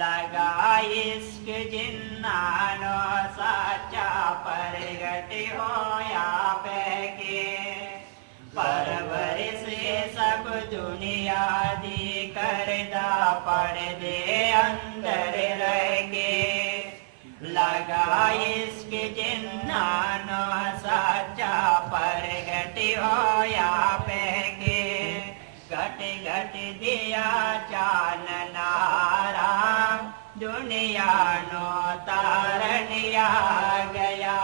लगा इश्क जिन्नानो साचा परगट होया बैके परवरिश सब दुनिया दी करदा पड़दे अंदर रह के लगा इश्क जिन्नानो साचा परगट होया बैके घट घट दिया चाननारा दुनिया नो तारनिया गया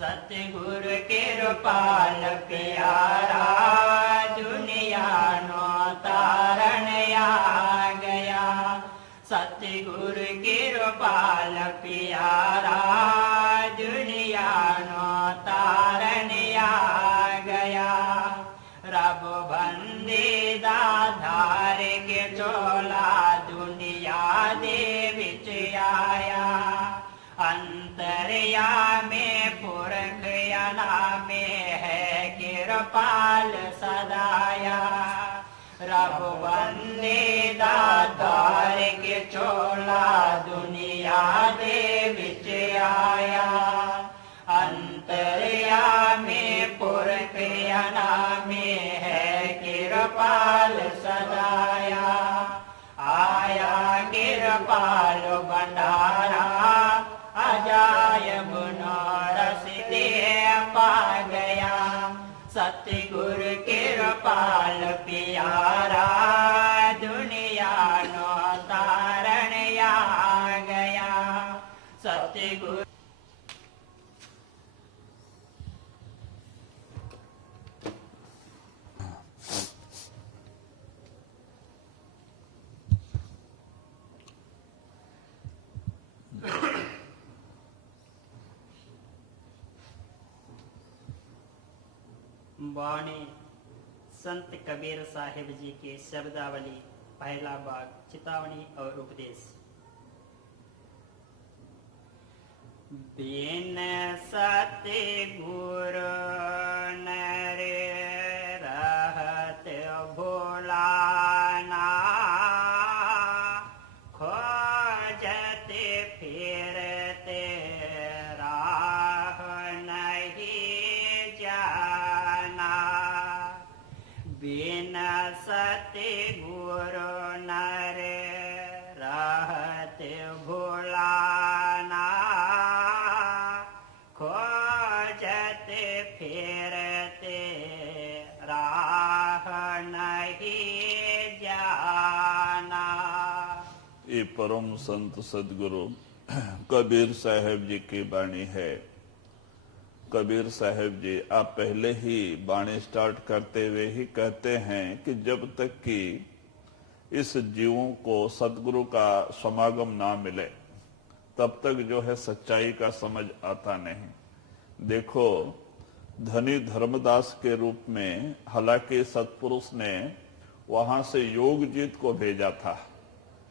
सतगुरु कृपाल प्यारा दुनिया नो तारनिया गया सतगुरु कृपाल प्यारा दुनिया नो तारनिया गया रब बंदे धार के चोला दुनिया दे विच आया अंतरिया में पुरख में है कृपाल सदाया रब बंदे धार के चोला दुनिया दे विच आया अंतरिया में पुरख में है कृपाल सदाया आया कृपाल भंडारा अजायब नरस दे पा गया सतगुरु कृपाल प्यारा दुनिया नो तारनिया गया सतगुरु वाणी संत कबीर साहिब जी के शब्दावली पहला भाग चेतावनी और उपदेश। बिन सतगुरु नर रहत भुलाना खोजत फिरते राह नहीं जाना बिन सतगुरु नर रहत भुलाना खोजत फिरते राह नहीं जाना। ये परम संत सदगुरु कबीर साहब जी की वाणी है। कबीर साहब जी आप पहले ही वाणी स्टार्ट करते हुए ही कहते हैं कि जब तक कि इस जीवों को सदगुरु का समागम ना मिले तब तक जो है सच्चाई का समझ आता नहीं। देखो धनी धर्मदास के रूप में हालांकि सतपुरुष ने वहां से योगजीत को भेजा था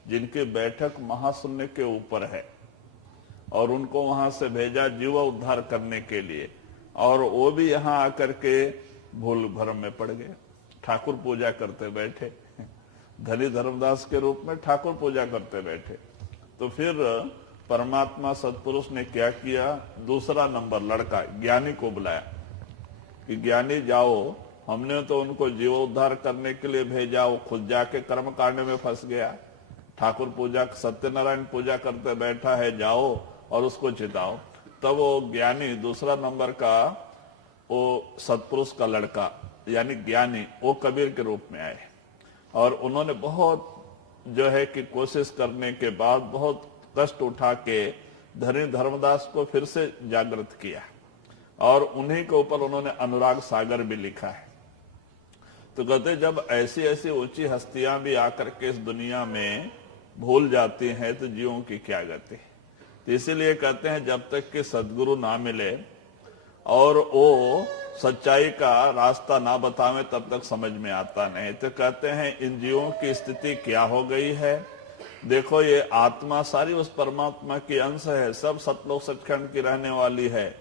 जिनकी बैठक महाशून्य के ऊपर है और उनको वहां से भेजा जीव उद्धार करने के लिए और वो भी यहाँ आकर के भूल भरम में पड़ गए। ठाकुर पूजा करते बैठे धनी धर्मदास के रूप में ठाकुर पूजा करते बैठे। तो फिर परमात्मा सतपुरुष ने क्या किया, दूसरा नंबर लड़का ज्ञानी को बुलाया कि ज्ञानी जाओ, हमने तो उनको जीवोद्धार करने के लिए भेजा, वो खुद जाके कर्म कांड में फंस गया। ठाकुर पूजा सत्यनारायण पूजा करते बैठा है, जाओ और उसको चिताओ। तब वो ज्ञानी दूसरा नंबर का वो सतपुरुष का लड़का यानी ज्ञानी वो कबीर के रूप में आए और उन्होंने बहुत जो है कि कोशिश करने के बाद बहुत कष्ट उठा के धनी धर्मदास को फिर से जागृत किया और उन्हीं के ऊपर उन्होंने अनुराग सागर भी लिखा है। तो कहते जब ऐसी ऐसी ऊंची हस्तियां भी आकर के इस दुनिया में भूल जाती हैं तो जीवों की क्या गति। तो इसीलिए कहते हैं जब तक कि सदगुरु ना मिले और वो सच्चाई का रास्ता ना बतावे तब तक समझ में आता नहीं। तो कहते हैं इन जीवों की स्थिति क्या हो गई है। देखो ये आत्मा सारी उस परमात्मा की अंश है, सब सतलोक सचखंड की रहने वाली है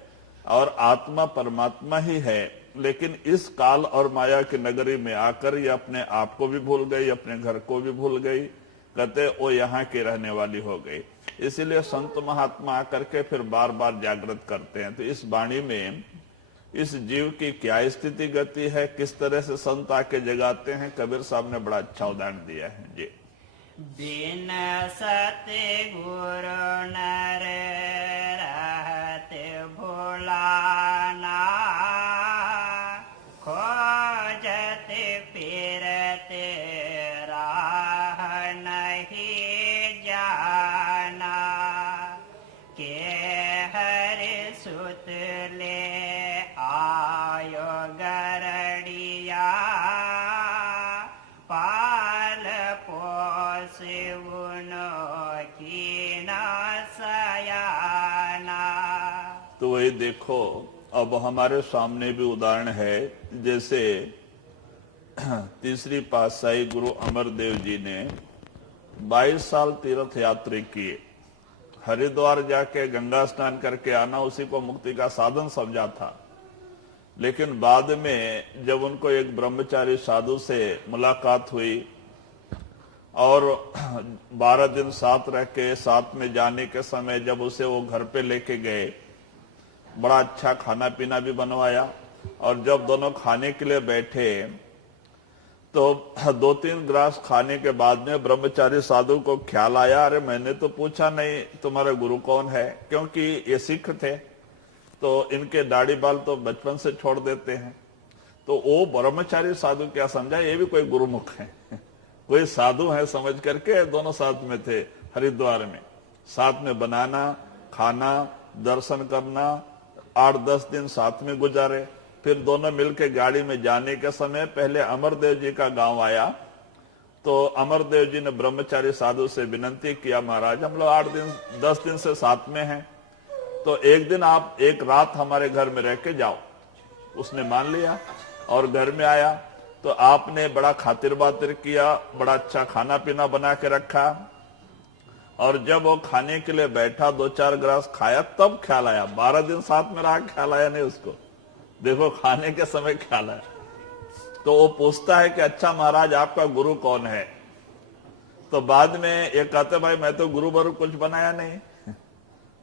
और आत्मा परमात्मा ही है। लेकिन इस काल और माया की नगरी में आकर ये अपने आप को भी भूल गई, अपने घर को भी भूल गई। कहते वो यहाँ की रहने वाली हो गई। इसीलिए संत महात्मा आकर के फिर बार बार जागृत करते हैं। तो इस वाणी में इस जीव की क्या स्थिति गति है, किस तरह से संत आके जगाते हैं, कबीर साहब ने बड़ा अच्छा उदाहरण दिया है जी। बिन सतगुरु नर रहत भुलाना, खोजत फिरत राह नहीं जाना, के हर सुत ले आयो गरड़िया, पाल पोस उनो की न सयाना। तो वही देखो, अब हमारे सामने भी उदाहरण है। जैसे तीसरी पातशाही गुरु अमरदेव जी ने 22 साल तीर्थ यात्रा किए। हरिद्वार जाके गंगा स्नान करके आना उसी को मुक्ति का साधन समझा था। लेकिन बाद में जब उनको एक ब्रह्मचारी साधु से मुलाकात हुई और 12 दिन साथ रह के साथ में जाने के समय जब उसे वो घर पे लेके गए, बड़ा अच्छा खाना पीना भी बनवाया, और जब दोनों खाने के लिए बैठे तो 2-3 ग्रास खाने के बाद में ब्रह्मचारी साधु को ख्याल आया, अरे मैंने तो पूछा नहीं तुम्हारे गुरु कौन है, क्योंकि ये सिख थे तो इनके दाढ़ी बाल तो बचपन से छोड़ देते हैं। तो वो ब्रह्मचारी साधु क्या समझा, ये भी कोई गुरुमुख है, कोई साधु है समझ करके दोनों साथ में थे। हरिद्वार में साथ में बनाना, खाना, दर्शन करना, 8-10 दिन साथ में गुजारे। फिर दोनों मिलके गाड़ी में जाने के समय पहले अमरदेव जी का गांव आया। तो अमरदेव जी ने ब्रह्मचारी साधु से विनती किया, महाराज हम लोग 8-10 दिन से साथ में हैं, तो एक दिन आप एक रात हमारे घर में रह के जाओ। उसने मान लिया और घर में आया। तो आपने बड़ा खातिर बातिर किया, बड़ा अच्छा खाना पीना बना के रखा, और जब वो खाने के लिए बैठा 2-4 ग्रास खाया तब ख्याल आया। 12 दिन साथ में रहा, ख्याल आया नहीं उसको। देखो खाने के समय ख्याल आया। तो वो पूछता है कि अच्छा महाराज आपका गुरु कौन है? तो बाद में ये कहते भाई मैं तो गुरु बरु कुछ बनाया नहीं,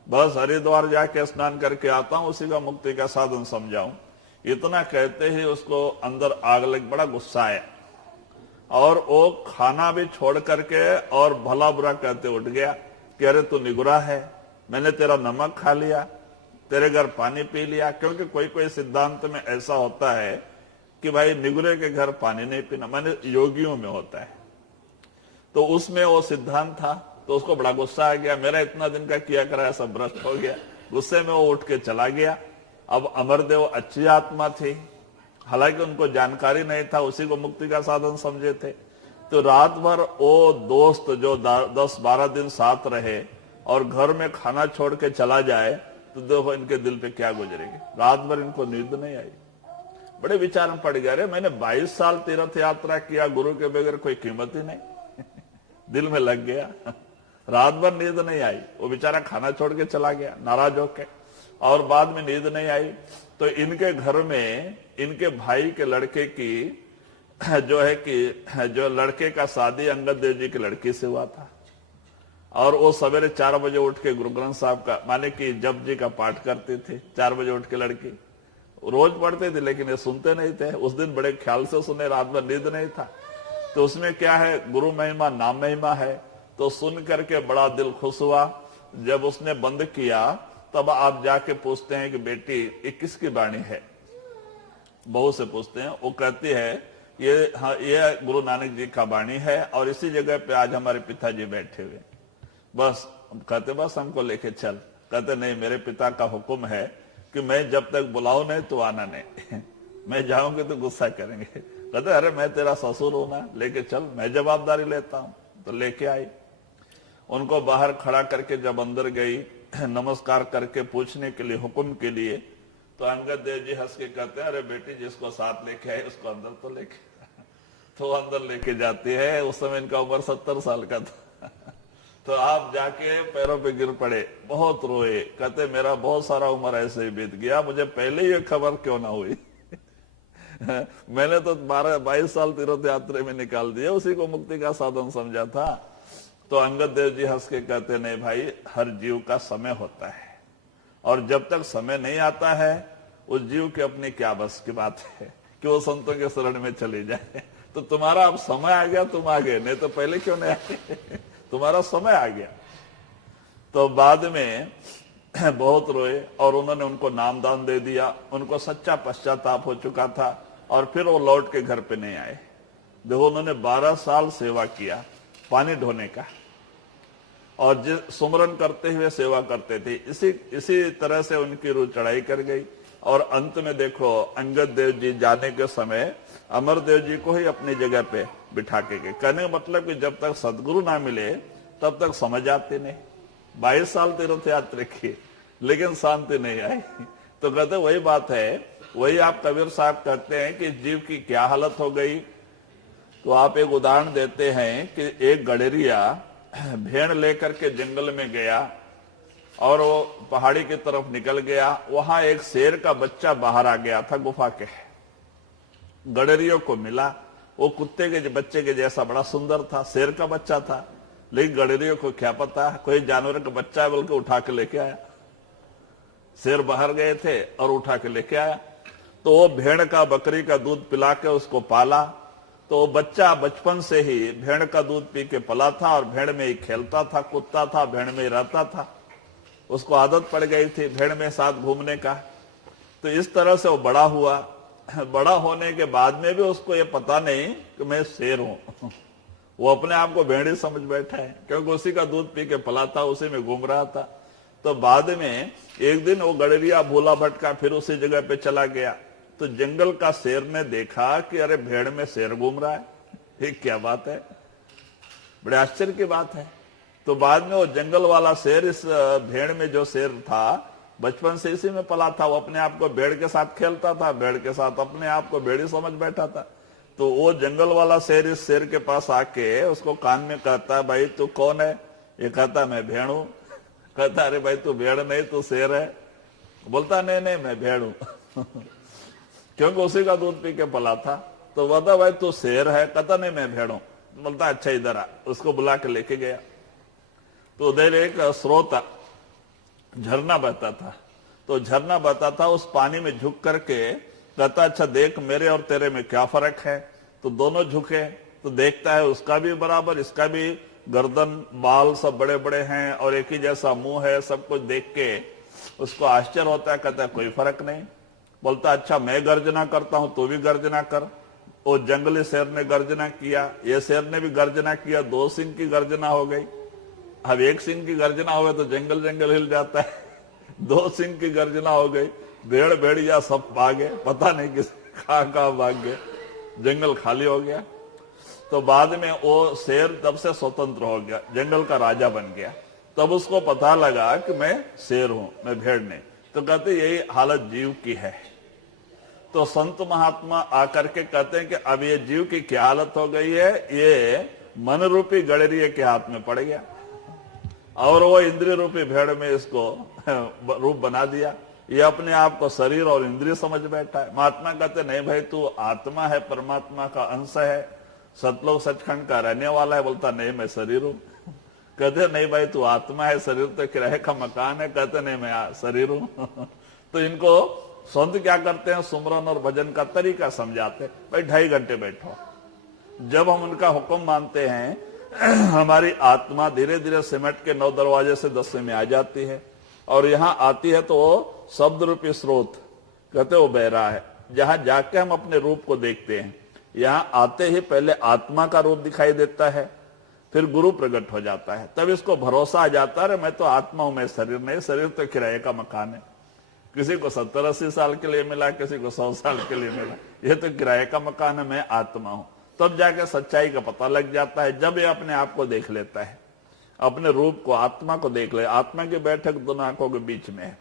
बस हरिद्वार जाके स्नान करके आता हूं, उसी का मुक्ति का साधन समझाऊं। इतना कहते ही उसको अंदर आग लग, बड़ा गुस्सा आया, और वो खाना भी छोड़ करके और भला बुरा कहते उठ गया कि अरे तू निगुरा है, मैंने तेरा नमक खा लिया, तेरे घर पानी पी लिया। क्योंकि कोई कोई सिद्धांत में ऐसा होता है कि भाई निगुरे के घर पानी नहीं पीना, माने योगियों में होता है। तो उसमें वो सिद्धांत था, तो उसको बड़ा गुस्सा आ गया, मेरा इतना दिन का किया करा सब भ्रष्ट हो गया। गुस्से में वो उठ के चला गया। अब अमरदेव अच्छी आत्मा थी, हालांकि उनको जानकारी नहीं था, उसी को मुक्ति का साधन समझे थे। तो रात भर वो दोस्त जो 10-12 दिन साथ रहे और घर में खाना छोड़ के चला जाए, तो देखो इनके दिल पे क्या गुजरेगी। रात भर इनको नींद नहीं आई, बड़े विचार में पड़ गया, अरे मैंने 22 साल तीर्थ यात्रा किया, गुरु के बगैर कोई कीमत ही नहीं। दिल में लग गया, रात भर नींद नहीं आई। वो बेचारा खाना छोड़ के चला गया नाराज होके, और बाद में नींद नहीं आई। तो इनके घर में इनके भाई के लड़के की जो लड़के का शादी अंगद देव जी की लड़की से हुआ था, और वो सवेरे 4 बजे उठ के गुरु ग्रंथ साहब का माने कि जप जी का पाठ करते थे। 4 बजे उठ के लड़की रोज पढ़ते थे, लेकिन ये सुनते नहीं थे। उस दिन बड़े ख्याल से सुने, रात भर नींद नहीं था। तो उसमें क्या है, गुरु महिमा नाम महिमा है। तो सुन करके बड़ा दिल खुश हुआ। जब उसने बंद किया तब आप जाके पूछते हैं कि बेटी ये किसकी वाणी है? बहू से पूछते हैं, वो कहती है ये गुरु नानक जी का वाणी है, और इसी जगह पे आज हमारे पिताजी बैठे हुए। बस कहते बस हमको लेके चल। कहते नहीं, मेरे पिता का हुक्म है कि मैं जब तक बुलाऊं नहीं तो आना नहीं। मैं जाऊंगी तो गुस्सा करेंगे। कहते अरे मैं तेरा ससुर हूं ना, लेके चल, मैं जवाबदारी लेता हूं। तो लेके आई। उनको बाहर खड़ा करके जब अंदर गई, नमस्कार करके पूछने के लिए, हुक्म के लिए, तो अंगद देव जी हंस के कहते हैं अरे बेटी जिसको साथ लेके आए उसको अंदर तो लेके। तो अंदर लेके जाती है। उस समय इनका उम्र 70 साल का था। तो आप जाके पैरों पे गिर पड़े, बहुत रोए। कहते मेरा बहुत सारा उम्र ऐसे ही बीत गया, मुझे पहले ही खबर क्यों ना हुई। मैंने तो 22 साल तीर्थ यात्रा में निकाल दिया, उसी को मुक्ति का साधन समझा था। तो अंगद देव जी हंस के कहते नहीं भाई, हर जीव का समय होता है और जब तक समय नहीं आता है उस जीव के अपनी क्या बस की बात है कि वो संतों के शरण में चले जाए। तो तुम्हारा अब समय आ गया, तुम आ गए, नहीं तो पहले क्यों नहीं आए? तुम्हारा समय आ गया। तो बाद में बहुत रोए और उन्होंने उनको नामदान दे दिया। उनको सच्चा पश्चाताप हो चुका था और फिर वो लौट के घर पे नहीं आए। देखो, उन्होंने 12 साल सेवा किया पानी ढोने का और सुमरन करते हुए सेवा करते थे। इसी तरह से उनकी रूह चढ़ाई कर गई और अंत में देखो अंगद देव जी जाने के समय अमरदेव जी को ही अपनी जगह पे बिठा के गए। कहने का मतलब कि जब तक सदगुरु ना मिले तब तक समझ आते नहीं। 22 साल तीर्थ यात्रा किए लेकिन शांति नहीं आई। तो कहते वही बात है, वही आप कबीर साहब कहते हैं कि जीव की क्या हालत हो गई। तो आप एक उदाहरण देते हैं कि एक गडेरिया भेड़ लेकर के जंगल में गया और वो पहाड़ी की तरफ निकल गया। वहां एक शेर का बच्चा बाहर आ गया था गुफा के। गडेरियों को मिला, वो कुत्ते के बच्चे के जैसा बड़ा सुंदर था, शेर का बच्चा था। लेकिन गडेरियों को क्या पता कोई जानवर का बच्चा है, बल्कि उठा के लेके आया। शेर बाहर गए थे और उठा के लेके आया। तो वो भेड़ का बकरी का दूध पिला के उसको पाला। तो बच्चा बचपन से ही भेड़ का दूध पी के पला था और भेड़ में ही खेलता था, कूदता था, भेड़ में ही रहता था। उसको आदत पड़ गई थी भेड़ में साथ घूमने का। तो इस तरह से वो बड़ा हुआ। बड़ा होने के बाद में भी उसको ये पता नहीं कि मैं शेर हूं। वो अपने आप को भेड़ ही समझ बैठा है, क्योंकि उसी का दूध पी के पला था, उसी में घूम रहा था। तो बाद में एक दिन वो गडरिया भूला भटका फिर उसी जगह पे चला गया। तो जंगल का शेर ने देखा कि अरे भेड़ में शेर घूम रहा है, ये क्या बात है, बड़े आश्चर्य की बात है। तो बाद में वो जंगल वाला शेर इस भेड़ में जो शेर था बचपन से इसी में पला था। वो अपने आप को भेड़ के साथ खेलता था, भेड़ के साथ अपने आप को भेड़ी समझ बैठा था। तो वो जंगल वाला शेर इस शेर के पास आके उसको कान में कहता, भाई तू कौन है? ये कहता मैं भेड़ हूं। कहता अरे भाई तू भेड़ नहीं तू शेर है। बोलता नहीं मैं भेड़ हूं क्योंकि उसी का दूध पी के पला था। तो बता भाई तू शेर है? कहता नहीं मैं भेड़ हूं। बोलता अच्छा इधर आ। उसको बुला के लेके गया। तो उधर एक स्रोत झरना बहता था। तो झरना बहता था, उस पानी में झुक करके कहता अच्छा देख मेरे और तेरे में क्या फर्क है। तो दोनों झुके तो देखता है उसका भी बराबर, इसका भी गर्दन बाल सब बड़े बड़े हैं और एक ही जैसा मुंह है। सब कुछ देख के उसको आश्चर्य होता है। कहता है कोई फर्क नहीं। बोलता अच्छा मैं गर्जना करता हूं तू भी गर्जना कर। वो जंगली शेर ने गर्जना किया, ये शेर ने भी गर्जना किया, 2 सिंह की गर्जना हो गई। अब 1 सिंह की गर्जना हो गई तो जंगल जंगल हिल जाता है। 2 सिंह की गर्जना हो गई, भेड़ भेड़िया सब भागे, पता नहीं किस कहां भाग गए, जंगल खाली हो गया। तो बाद में वो शेर तब से स्वतंत्र हो गया, जंगल का राजा बन गया। तब उसको पता लगा कि मैं शेर हूं, मैं भेड़ नहीं। तो कहते यही हालत जीव की है। तो संत महात्मा आकर के कहते हैं कि अब ये जीव की क्या हालत हो गई है, ये मन रूपी गडरिये के हाथ में पड़ गया और वो इंद्रिय रूपी भेड़ में इसको रूप बना दिया। ये अपने आप को शरीर और इंद्रिय समझ बैठा है। महात्मा कहते नहीं भाई तू आत्मा है, परमात्मा का अंश है, सतलोक सचखंड का रहने वाला है। बोलता नहीं मैं शरीर हूं। कहते नहीं भाई तू आत्मा है, शरीर तो किराए का मकान है। कहते नहीं मैं शरीर हूं। तो इनको संत क्या करते हैं, सुमरन और भजन का तरीका समझाते। भाई 2.5 घंटे बैठो। जब हम उनका हुक्म मानते हैं हमारी आत्मा धीरे धीरे सिमट के 9 दरवाजे से 10वें में आ जाती है और यहां आती है तो वो शब्द रूपी स्रोत कहते वो बह रहा है, जहां जाके हम अपने रूप को देखते हैं। यहां आते ही पहले आत्मा का रूप दिखाई देता है, फिर गुरु प्रकट हो जाता है। तब इसको भरोसा आ जाता है मैं तो आत्मा हूं, मैं शरीर नहीं। शरीर तो किराए का मकान है, किसी को 70-80 साल के लिए मिला, किसी को 100 साल के लिए मिला। ये तो किराए का मकान है, मैं आत्मा हूं। तब जाके सच्चाई का पता लग जाता है जब ये अपने आप को देख लेता है, अपने रूप को, आत्मा को देख ले। आत्मा की बैठक दोनों आंखों के बीच में है।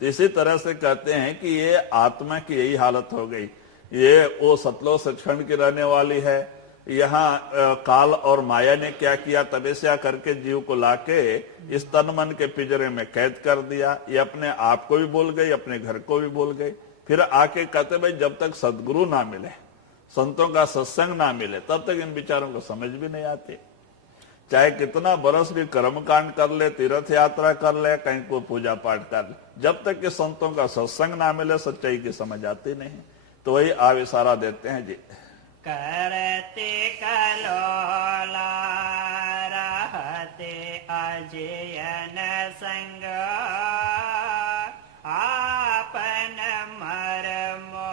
तो इसी तरह से कहते हैं कि ये आत्मा की यही हालत हो गई। ये वो सतलोक सचखंड की रहने वाली है। यहाँ काल और माया ने क्या किया, तपस्या करके जीव को लाके इस तन मन के पिंजरे में कैद कर दिया। ये अपने आप को भी भूल गई, अपने घर को भी भूल गई। फिर आके कहते भाई जब तक सदगुरु ना मिले, संतों का सत्संग ना मिले, तब तक इन विचारों को समझ भी नहीं आते। चाहे कितना बरस भी कर्मकांड कर ले, तीर्थ यात्रा कर ले, कहीं कोई पूजा पाठ कर ले, जब तक कि संतों का सत्संग ना मिले सच्चाई की समझ आती नहीं। तो वही आप इशारा देते हैं जी। करते कलोला रहते अजयन संग, आपन मरमो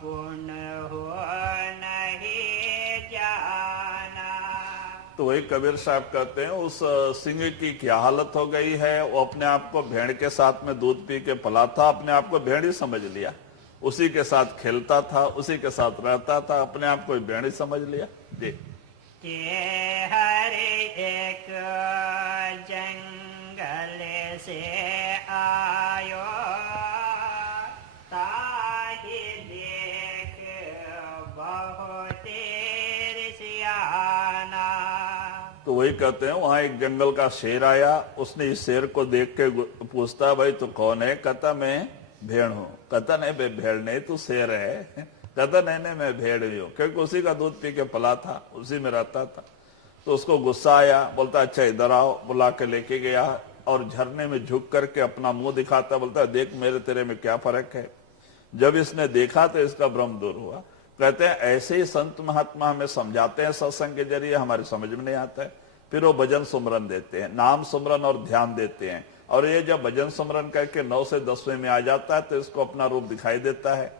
पुन हो नहीं जाना। तो वही कबीर साहब कहते हैं उस सिंह की क्या हालत हो गई है। वो अपने आप को भेड़ के साथ में दूध पी के पला था, अपने आप को भेड़ ही समझ लिया, उसी के साथ खेलता था, उसी के साथ रहता था, अपने आप को भेड़ ही समझ लिया जी। के हर एक जंगल से आयो, ताहि देख बहुत सियाना। तो वही कहते हैं वहां एक जंगल का शेर आया, उसने इस शेर को देख के पूछता भाई तू कौन है? कहता मैं भेड़ हूं। कहता नहीं बे भेड़ नहीं, तू शेर है। कहता नहीं मैं भेड़ ही हूं, क्योंकि उसी का दूध पी के पला था, उसी में रहता था। तो उसको गुस्सा आया, बोलता अच्छा इधर आओ, बुला के लेके गया और झरने में झुक करके अपना मुंह दिखाता, बोलता देख मेरे तेरे में क्या फर्क है। जब इसने देखा तो इसका भ्रम दूर हुआ। कहते हैं ऐसे ही संत महात्मा हमें समझाते हैं सत्संग के जरिए, हमारी समझ में नहीं आता है। फिर वो भजन सुमरन देते हैं, नाम सुमरन और ध्यान देते हैं, और ये जब भजन सुमरन करके 9 से 10वें में आ जाता है तो इसको अपना रूप दिखाई देता है।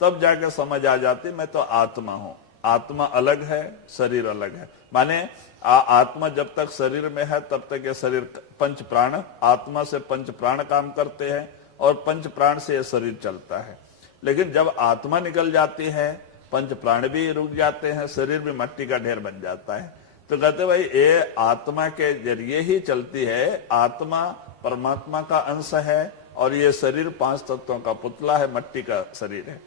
तब जाके समझ आ जाती मैं तो आत्मा हूं। आत्मा अलग है, शरीर अलग है। माने आत्मा जब तक शरीर में है तब तक ये शरीर पंच प्राण, आत्मा से पंच प्राण काम करते हैं और पंच प्राण से ये शरीर चलता है। लेकिन जब आत्मा निकल जाती है पंच प्राण भी रुक जाते हैं, शरीर भी मिट्टी का ढेर बन जाता है। तो कहते भाई ये आत्मा के जरिए ही चलती है, आत्मा परमात्मा का अंश है और ये शरीर 5 तत्वों का पुतला है, मिट्टी का शरीर है।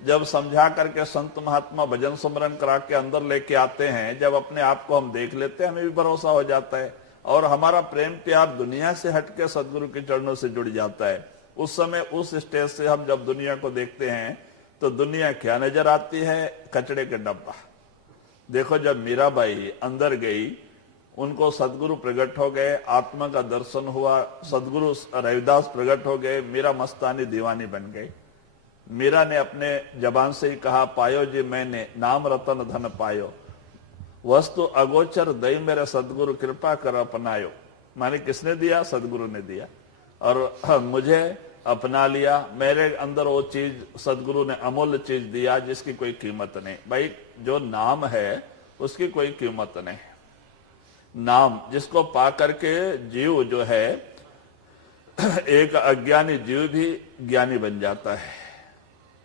जब समझा करके संत महात्मा भजन सुमरन करा के अंदर लेके आते हैं, जब अपने आप को हम देख लेते हैं, हमें भी भरोसा हो जाता है और हमारा प्रेम प्यार दुनिया से हटके सदगुरु के चरणों से जुड़ जाता है। उस समय उस स्टेज से हम जब दुनिया को देखते हैं तो दुनिया क्या नजर आती है? कचड़े के डब्बा। देखो जब मीराबाई अंदर गई, उनको सदगुरु प्रकट हो गए, आत्मा का दर्शन हुआ, सदगुरु रविदास प्रकट हो गए, मीरा मस्तानी दीवानी बन गई। मीरा ने अपने जबान से ही कहा पायो जी मैंने नाम रतन धन पायो, वस्तु अगोचर दई मेरे सदगुरु कृपा कर अपनायो। माने किसने दिया? सदगुरु ने दिया और मुझे अपना लिया। मेरे अंदर वो चीज सदगुरु ने अमूल्य चीज दिया जिसकी कोई कीमत नहीं। भाई जो नाम है उसकी कोई कीमत नहीं। नाम जिसको पा करके जीव जो है एक अज्ञानी जीव भी ज्ञानी बन जाता है,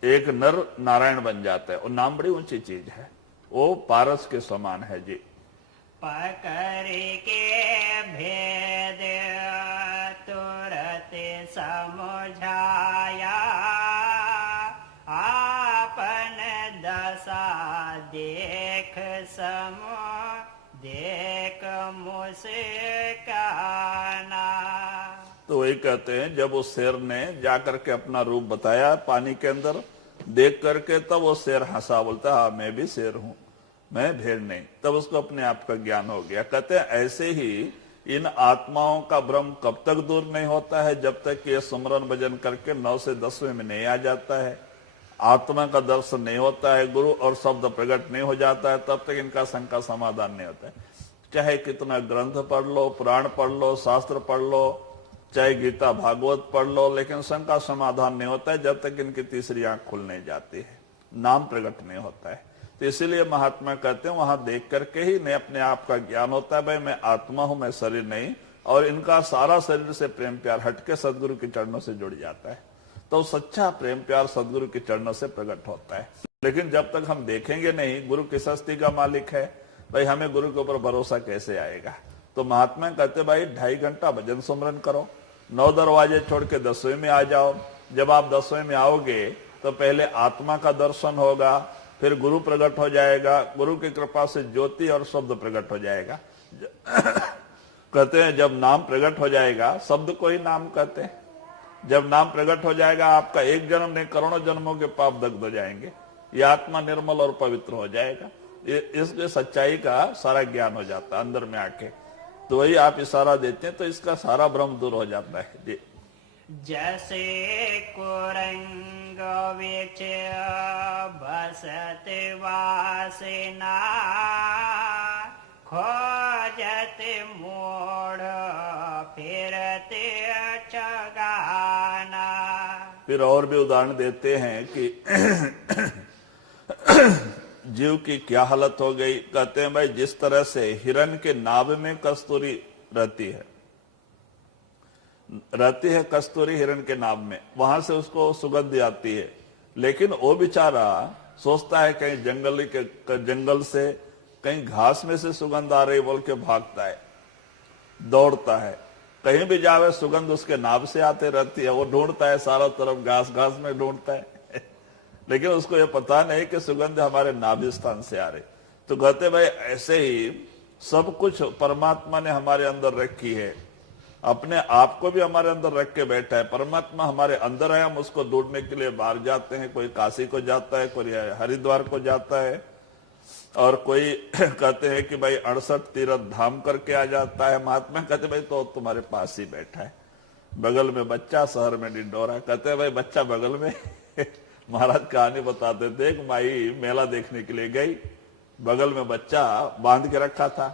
एक नर नारायण बन जाता है। और नाम बड़ी ऊंची चीज है, वो पारस के समान है जी। पकड़ के भेद तुरत समझाया, आपन दशा देख मुस्काना। तो वही कहते हैं जब उस शेर ने जाकर के अपना रूप बताया पानी के अंदर देख करके, तब वो शेर हंसा, बोलता हाँ मैं भी शेर हूं, मैं भेड़ नहीं। तब उसको अपने आप का ज्ञान हो गया। कहते हैं ऐसे ही इन आत्माओं का भ्रम कब तक दूर नहीं होता है? जब तक ये सुमरन भजन करके 9 से 10वें में नहीं आ जाता है, आत्मा का दर्शन नहीं होता है, गुरु और शब्द प्रकट नहीं हो जाता है, तब तक इनका शंका समाधान नहीं होता है। चाहे कितना ग्रंथ पढ़ लो, पुराण पढ़ लो, शास्त्र पढ़ लो, चाहे गीता भागवत पढ़ लो, लेकिन शंका समाधान नहीं होता है जब तक इनकी तीसरी आंख खुल नहीं जाती है, नाम प्रकट नहीं होता है। तो इसीलिए महात्मा कहते हैं वहां देख करके ही नहीं अपने आप का ज्ञान होता है, भाई मैं आत्मा हूं, मैं शरीर नहीं। और इनका सारा शरीर से प्रेम प्यार हटके सदगुरु के चरणों से जुड़ जाता है, तो सच्चा प्रेम प्यार सदगुरु के चरणों से प्रकट होता है। लेकिन जब तक हम देखेंगे नहीं गुरु किस हस्ती का मालिक है, भाई हमें गुरु के ऊपर भरोसा कैसे आएगा? तो महात्मा कहते भाई 2.5 घंटा भजन सुमरन करो, 9 दरवाजे छोड़ के 10वें में आ जाओ। जब आप 10वें में आओगे तो पहले आत्मा का दर्शन होगा, फिर गुरु प्रकट हो जाएगा, गुरु की कृपा से ज्योति और शब्द प्रकट हो जाएगा। कहते हैं जब नाम प्रकट हो जाएगा, शब्द को ही नाम कहते हैं, जब नाम प्रकट हो जाएगा आपका एक जन्म नहीं करोड़ों जन्मों के पाप दग्ध हो जाएंगे, ये आत्मा निर्मल और पवित्र हो जाएगा। इसके सच्चाई का सारा ज्ञान हो जाता है अंदर में आके। तो वही आप इशारा देते हैं तो इसका सारा भ्रम दूर हो जाता है जी। जैसे कुरंग विच बसत वासना, खोजत मोड़ फिरत चगाना। फिर और भी उदाहरण देते हैं कि जीव की क्या हालत हो गई। कहते हैं भाई जिस तरह से हिरण के नाभ में कस्तूरी रहती है कस्तूरी हिरण के नाभ में, वहां से उसको सुगंध आती है, लेकिन वो बेचारा सोचता है कहीं जंगल से कहीं घास में से सुगंध आ रही बोल के भागता है, दौड़ता है। कहीं भी जावे सुगंध उसके नाभ से आते रहती है। वो ढूंढता है सारा तरफ, घास में ढूंढता है लेकिन उसको ये पता नहीं कि सुगंध हमारे नाभि स्थान से आ रही। तो कहते भाई ऐसे ही सब कुछ परमात्मा ने हमारे अंदर रखी है, अपने आप को भी हमारे अंदर रख के बैठा है। परमात्मा हमारे अंदर है, हम उसको ढूंढने के लिए बाहर जाते हैं। कोई काशी को जाता है, कोई हरिद्वार को जाता है, और कोई कहते हैं कि भाई 68 तीर्थ धाम करके आ जाता है। महात्मा कहते भाई तो तुम्हारे पास ही बैठा है, बगल में बच्चा, शहर में डिंडोरा। कहते हैं भाई बच्चा बगल में महाराज कहानी बताते थे, एक माई मेला देखने के लिए गई, बगल में बच्चा बांध के रखा था।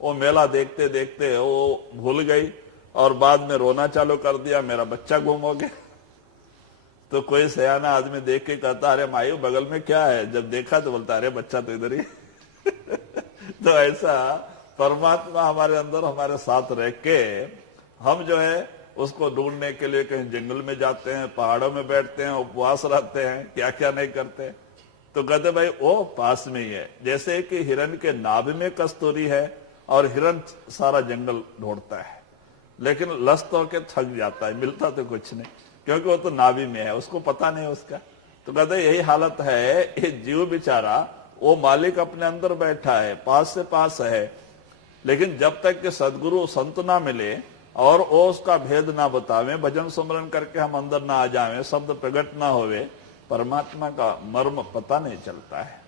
वो मेला देखते देखते वो भूल गई और बाद में रोना चालू कर दिया, मेरा बच्चा गुम हो गया। तो कोई सयाना आदमी देख के कहता अरे माई बगल में क्या है, जब देखा तो बोलता अरे बच्चा तो इधर ही तो ऐसा परमात्मा हमारे अंदर हमारे साथ रह के हम जो है उसको ढूंढने के लिए कहीं जंगल में जाते हैं, पहाड़ों में बैठते हैं, उपवास रहते हैं, क्या क्या नहीं करते। तो कहते भाई वो पास में ही है। जैसे कि हिरण के नाभि में कस्तूरी है और हिरण सारा जंगल ढूंढता है, लेकिन लस्त होके थक जाता है, मिलता तो कुछ नहीं, क्योंकि वो तो नाभि में है, उसको पता नहीं उसका। तो कहते यही हालत है, ये जीव बेचारा वो मालिक अपने अंदर बैठा है, पास से पास है, लेकिन जब तक कि सदगुरु संत ना मिले और वो उसका भेद ना बतावे, भजन सुमरन करके हम अंदर ना आ जावे, शब्द प्रकट ना होवे, परमात्मा का मर्म पता नहीं चलता है।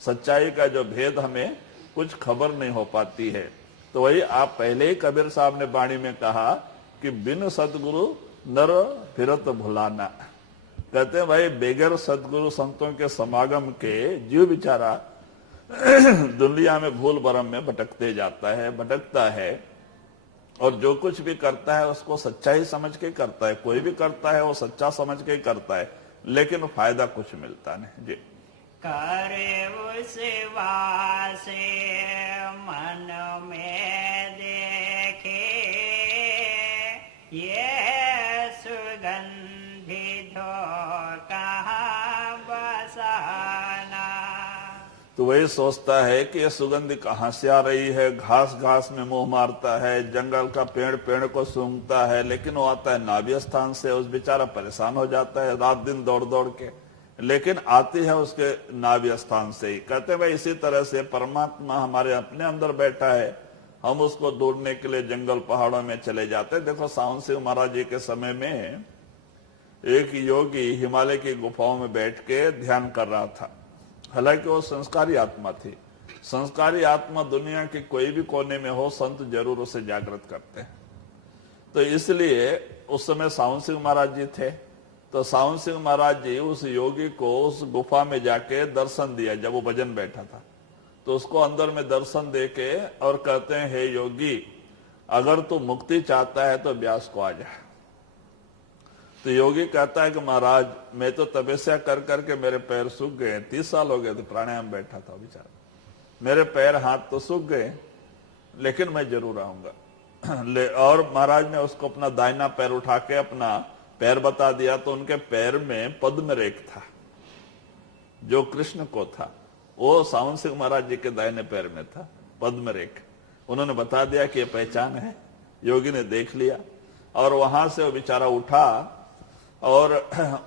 सच्चाई का जो भेद हमें कुछ खबर नहीं हो पाती है। तो वही आप पहले ही कबीर साहब ने वाणी में कहा कि बिन सदगुरु नर फिरत भुलाना। कहते हैं भाई बेगर सदगुरु संतों के समागम के जीव बेचारा दुनिया में भूल भरम में भटकता है, और जो कुछ भी करता है उसको सच्चाई समझ के करता है। कोई भी करता है वो सच्चा समझ के करता है, लेकिन फायदा कुछ मिलता नहीं जी। करे उस वासे मन में देखे, ये सुगंधि धो कहाँ बसाना। तो वही सोचता है कि ये सुगंध कहाँ से आ रही है। घास में मुंह मारता है, जंगल का पेड़ को सूंघता है, लेकिन वो आता है नाभि स्थान से। उस बेचारा परेशान हो जाता है रात दिन दौड़ दौड़ के, लेकिन आती है उसके नाभि स्थान से ही। कहते हैं भाई इसी तरह से परमात्मा हमारे अपने अंदर बैठा है, हम उसको ढूंढने के लिए जंगल पहाड़ों में चले जाते हैं। देखो सावन सिंह महाराज जी के समय में एक योगी हिमालय की गुफाओं में बैठ के ध्यान कर रहा था। हालांकि वो संस्कारी आत्मा थी। संस्कारी आत्मा दुनिया के कोई भी कोने में हो, संत जरूर उसे जागृत करते हैं। तो इसलिए उस समय सावन सिंह महाराज जी थे। तो सावन सिंह महाराज जी उस योगी को उस गुफा में जाके दर्शन दिया जब वो भजन बैठा था। तो उसको अंदर में दर्शन दे के और कहते हैं हे योगी, अगर तू मुक्ति चाहता है तो ब्यास को आ जा। तो योगी कहता है कि महाराज मैं तो तपस्या कर करके मेरे पैर सूख गए, 30 साल हो गए थे प्राणायाम बैठा था बेचारा, मेरे पैर हाथ तो सूख गए, लेकिन मैं जरूर आऊंगा। और महाराज ने उसको अपना दाहिना पैर उठा के अपना पैर बता दिया। तो उनके पैर में पद्म रेख था, जो कृष्ण को था, वो सावन सिंह महाराज जी के दाहिने पैर में था पद्म रेख। उन्होंने बता दिया कि ये पहचान है। योगी ने देख लिया और वहां से वो बेचारा उठा और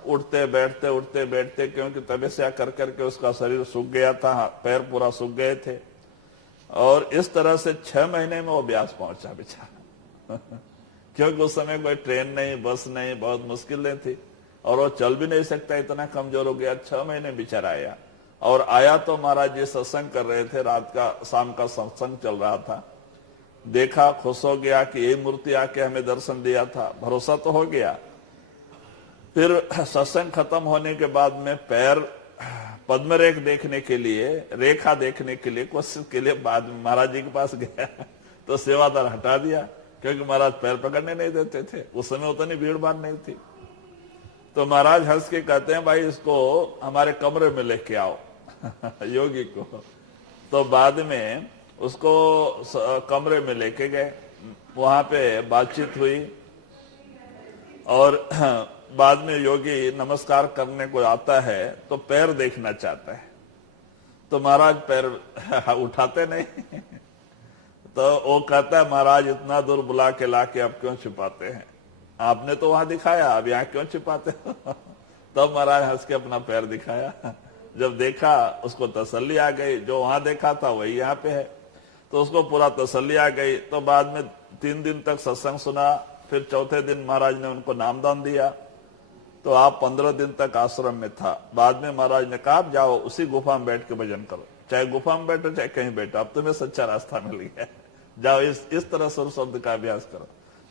उठते बैठते क्योंकि तपस्या कर करके उसका शरीर सूख गया था, पैर पूरा सूख गए थे, और इस तरह से 6 महीने में वो ब्यास पहुंचा बेचारा क्योंकि उस समय कोई ट्रेन नहीं, बस नहीं, बहुत मुश्किलें थी और वो चल भी नहीं सकता, इतना कमजोर हो गया। 6 महीने बेचारा आया और आया तो महाराज जी सत्संग कर रहे थे, रात का शाम का सत्संग चल रहा था। देखा, खुश हो गया कि यही मूर्ति आके हमें दर्शन दिया था, भरोसा तो हो गया। फिर सत्संग खत्म होने के बाद में पैर पद्मरेख देखने के लिए, रेखा देखने के लिए, कोशिश के लिए बाद में महाराज जी के पास गया तो सेवादार हटा दिया, क्योंकि महाराज पैर पकड़ने नहीं देते थे। उस समय उतनी भीड़ भाड़ नहीं थी। तो महाराज हंस के कहते हैं, भाई इसको हमारे कमरे में लेके आओ योगी को। तो बाद में उसको कमरे में लेके गए, वहां पे बातचीत हुई और बाद में योगी नमस्कार करने को आता है तो पैर देखना चाहता है, तो महाराज पैर उठाते नहीं तो वो कहता है, महाराज इतना दूर बुला के लाके अब क्यों छिपाते हैं, आपने तो वहां दिखाया, अब यहाँ क्यों छिपाते हो तब महाराज हंस के अपना पैर दिखाया। जब देखा उसको तसल्ली आ गई, जो वहां देखा था वही यहाँ पे है, तो उसको पूरा तसल्ली आ गई। तो बाद में 3 दिन तक सत्संग सुना। फिर चौथे दिन महाराज ने उनको नामदान दिया। तो आप 15 दिन तक आश्रम में था। बाद में महाराज ने कहा, आप जाओ उसी गुफा में बैठ के भजन करो, चाहे गुफा में बैठो चाहे कहीं बैठो, अब तुम्हें सच्चा रास्ता मिल गया, जाओ इस तरह सुर शब्द का अभ्यास करो।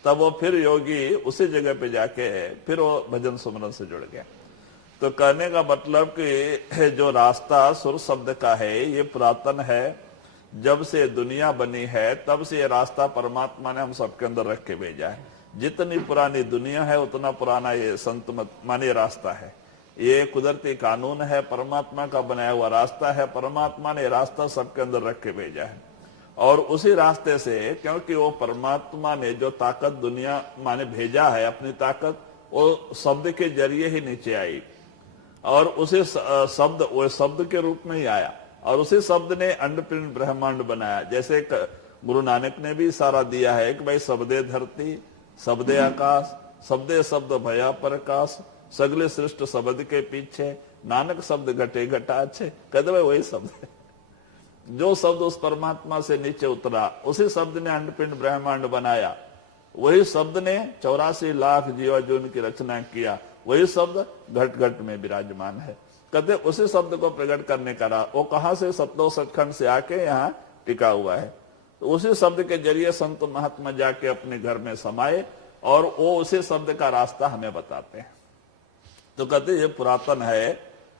तब वो फिर योगी उसी जगह पे जाके फिर वो भजन सुमरन से जुड़ गया। तो कहने का मतलब कि जो रास्ता सुर शब्द का है ये पुरातन है, जब से दुनिया बनी है तब से ये रास्ता परमात्मा ने हम सबके अंदर रख के भेजा है। जितनी पुरानी दुनिया है उतना पुराना ये संत माने रास्ता है। ये कुदरती कानून है, परमात्मा का बनाया हुआ रास्ता है। परमात्मा ने रास्ता सबके अंदर रख के भेजा है और उसी रास्ते से, क्योंकि वो परमात्मा ने जो ताकत दुनिया माने भेजा है, अपनी ताकत वो शब्द के जरिए ही नीचे आई और उसी शब्द वो शब्द के रूप में ही आया और उसी शब्द ने अंडपिंड ब्रह्मांड बनाया। जैसे गुरु नानक ने भी इशारा दिया है कि भाई शब्दे धरती शब्दे आकाश, शब्दे शब्द भया प्रकाश, सगले सृष्ट शब्द के पीछे, नानक शब्द घटे घटा अच्छे। कहते भाई वही शब्द है, जो शब्द उस परमात्मा से नीचे उतरा उसी शब्द ने अंडपिंड ब्रह्मांड बनाया। वही शब्द ने 84 लाख जीवाजून की रचना किया। वही शब्द घट घट में विराजमान है। कहते उसी शब्द को प्रकट करने का वो कहां से, सत्तो सचखंड से आके यहाँ टिका हुआ है। तो उसी शब्द के जरिए संत महात्मा जाके अपने घर में समाये और वो उसी शब्द का रास्ता हमें बताते हैं। तो कहते ये पुरातन है,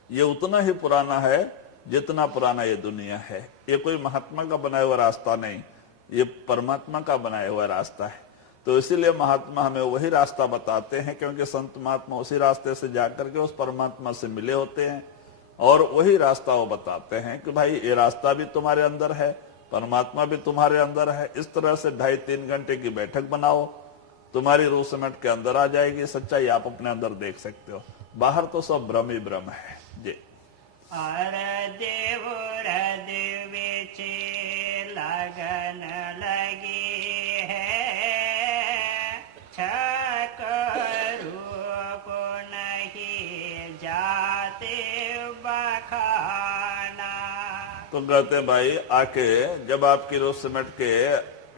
ये उतना ही पुराना है जितना पुराना ये दुनिया है। ये कोई महात्मा का बनाया हुआ रास्ता नहीं, ये परमात्मा का बनाया हुआ रास्ता है। तो इसीलिए महात्मा हमें वही रास्ता बताते हैं, क्योंकि संत महात्मा उसी रास्ते से जाकर के उस परमात्मा से मिले होते हैं और वही रास्ता वो बताते हैं कि भाई ये रास्ता भी तुम्हारे अंदर है, परमात्मा भी तुम्हारे अंदर है। इस तरह से 2.5-3 घंटे की बैठक बनाओ, तुम्हारी रूह समझ के अंदर आ जाएगी, सच्चाई आप अपने अंदर देख सकते हो। बाहर तो सब भ्रम ही भ्रम है जी। लगन लगी है, को नहीं जाते बखाना। तो कहते भाई आके जब आपकी रूह सिमट के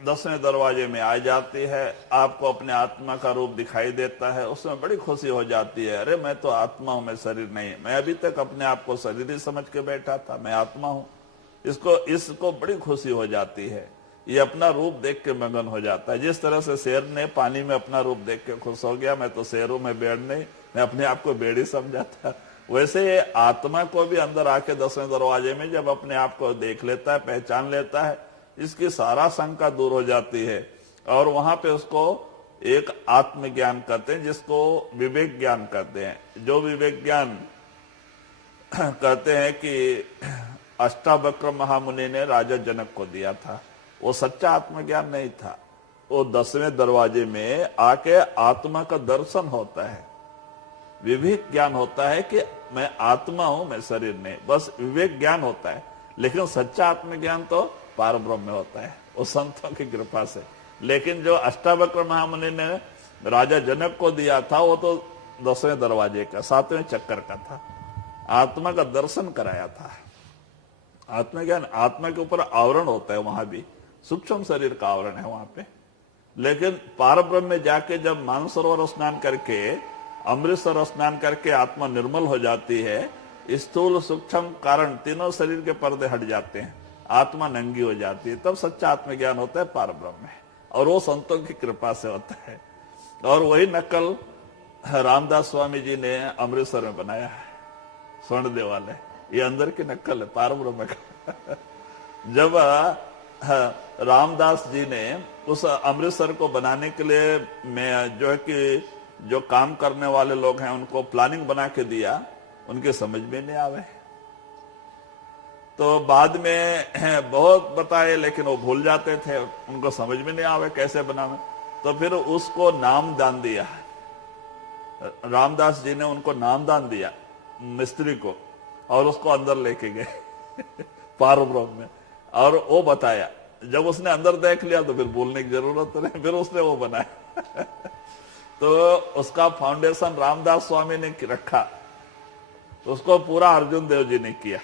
10वें दरवाजे में आ जाती है, आपको अपने आत्मा का रूप दिखाई देता है, उसमें बड़ी खुशी हो जाती है। अरे मैं तो आत्मा हूं, मैं शरीर नहीं। मैं अभी तक अपने आप को शरीर ही समझ के बैठा था, मैं आत्मा हूं। इसको बड़ी खुशी हो जाती है। ये अपना रूप देख के मगन हो जाता है। जिस तरह से शेर ने पानी में अपना रूप देख के खुश हो गया, मैं तो शेर हूं, मैं बेड़ नहीं, मैं अपने आप को बेड़ ही समझा था। वैसे ये आत्मा को भी अंदर आके 10वें दरवाजे में जब अपने आप को देख लेता है, पहचान लेता है, इसकी सारा शंका दूर हो जाती है और वहां पे उसको एक आत्मज्ञान कहते हैं, जिसको विवेक ज्ञान कहते हैं। जो विवेक ज्ञान कहते हैं कि अष्टावक्र महामुनि ने राजा जनक को दिया था, वो सच्चा आत्मज्ञान नहीं था। वो 10वें दरवाजे में आके आत्मा का दर्शन होता है, विवेक ज्ञान होता है कि मैं आत्मा हूं, मैं शरीर नहीं, बस विवेक ज्ञान होता है। लेकिन सच्चा आत्मज्ञान तो पार ब्रह्म में होता है, वो संतों की कृपा से। लेकिन जो अष्टावक्र महामुनि ने राजा जनक को दिया था, वो तो 10वें दरवाजे का 7वें चक्कर का था, आत्मा का दर्शन कराया था। आत्मज्ञान, आत्मा के ऊपर आवरण होता है, वहां भी सूक्ष्म शरीर का आवरण है वहां पे। लेकिन पार ब्रह्म में जाके जब मानसरोवर स्नान करके, अमृतसर स्नान करके आत्मा निर्मल हो जाती है, स्थूल सूक्ष्म कारण तीनों शरीर के पर्दे हट जाते हैं, आत्मा नंगी हो जाती है, तब सच्चा आत्मज्ञान होता है, पार ब्रह्म है। और वो संतों की कृपा से होता है। और वही नकल रामदास स्वामी जी ने अमृतसर में बनाया है, स्वर्ण देवालय। ये अंदर की नकल है पार ब्रह्म का। जब रामदास जी ने उस अमृतसर को बनाने के लिए मैं जो है कि जो काम करने वाले लोग हैं उनको प्लानिंग बना के दिया, उनके समझ में नहीं आवे। तो बाद में बहुत बताए लेकिन वो भूल जाते थे, उनको समझ में नहीं आवे कैसे बनावे। तो फिर उसको नामदान दिया, रामदास जी ने उनको नामदान दिया मिस्त्री को, और उसको अंदर लेके गए पार ब्रह्म में, और वो बताया। जब उसने अंदर देख लिया तो फिर बोलने की जरूरत नहीं, फिर उसने वो बनाया। तो उसका फाउंडेशन रामदास स्वामी ने रखा, उसको पूरा अर्जुन देव जी ने किया,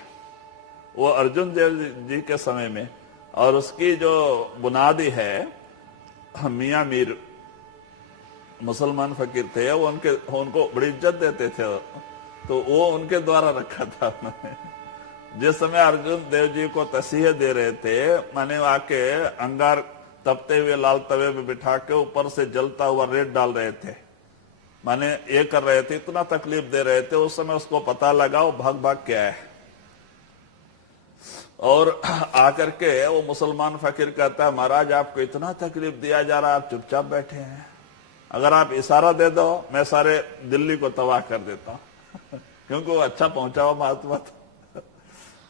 वो अर्जुन देव जी के समय में। और उसकी जो बुनियादी है, मियां मीर मुसलमान फकीर थे, वो उनको बड़ी इज्जत देते थे, तो वो उनके द्वारा रखा था उन्होंने। जिस समय अर्जुन देव जी को तसीह दे रहे थे, माने आके अंगार तपते हुए लाल तवे में बिठा के ऊपर से जलता हुआ रेत डाल रहे थे, माने ये कर रहे थे, इतना तकलीफ दे रहे थे। उस समय उसको पता लगा, वो भाग भाग के आए, और आकर के वो मुसलमान फकीर कहता है, महाराज आपको इतना तकलीफ दिया जा रहा, आप चुपचाप बैठे हैं, अगर आप इशारा दे दो मैं सारे दिल्ली को तबाह कर देता हूं। क्योंकि वो अच्छा पहुंचा हुआ महात्मा था।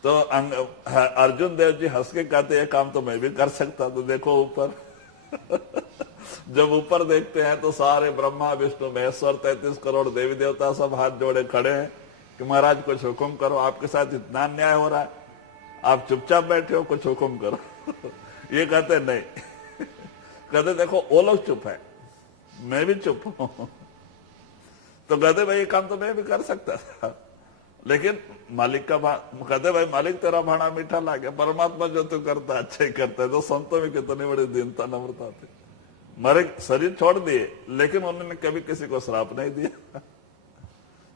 तो अर्जुन देव जी हंस के कहते, ये काम तो मैं भी कर सकता। तो देखो ऊपर जब ऊपर देखते हैं तो सारे ब्रह्मा विष्णु महेश्वर 33 करोड़ देवी देवता सब हाथ जोड़े खड़े हैं कि महाराज कुछ हुक्म करो, आपके साथ इतना अन्याय हो रहा है, आप चुपचाप बैठे हो, कुछ हुक्म करो। ये कहते नहीं, कहते देखो वो लोग चुप है, मैं भी चुप हूं। तो कहते भाई ये काम तो मैं भी कर सकता था, लेकिन मालिक का कहते भाई मालिक तेरा भाड़ा मीठा लागे, परमात्मा जो तू करता अच्छा ही करता है। तो संतों में कितनी बड़ी दीनता नम्रता थी, मरे शरीर छोड़ दिए लेकिन उन्होंने कभी किसी को श्राप नहीं दिया।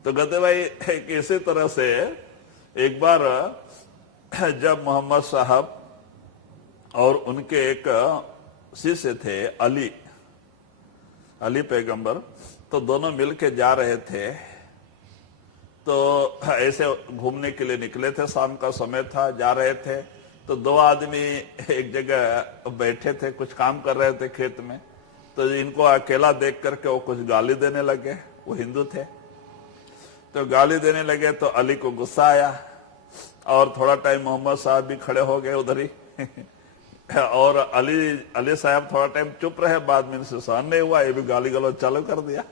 तो कहते भाई इसी तरह से एक बार जब मोहम्मद साहब और उनके एक शिष्य थे अली पैगंबर, तो दोनों मिलके जा रहे थे। तो ऐसे घूमने के लिए निकले थे, शाम का समय था, जा रहे थे। तो दो आदमी एक जगह बैठे थे, कुछ काम कर रहे थे खेत में। तो इनको अकेला देख करके वो कुछ गाली देने लगे, वो हिंदू थे। तो गाली देने लगे तो अली को गुस्सा आया, और थोड़ा टाइम मोहम्मद साहब भी खड़े हो गए उधर ही। और अली साहब थोड़ा टाइम चुप रहे, बाद में इनसे सहन नहीं हुआ, ये भी गाली गलौज चालू कर दिया।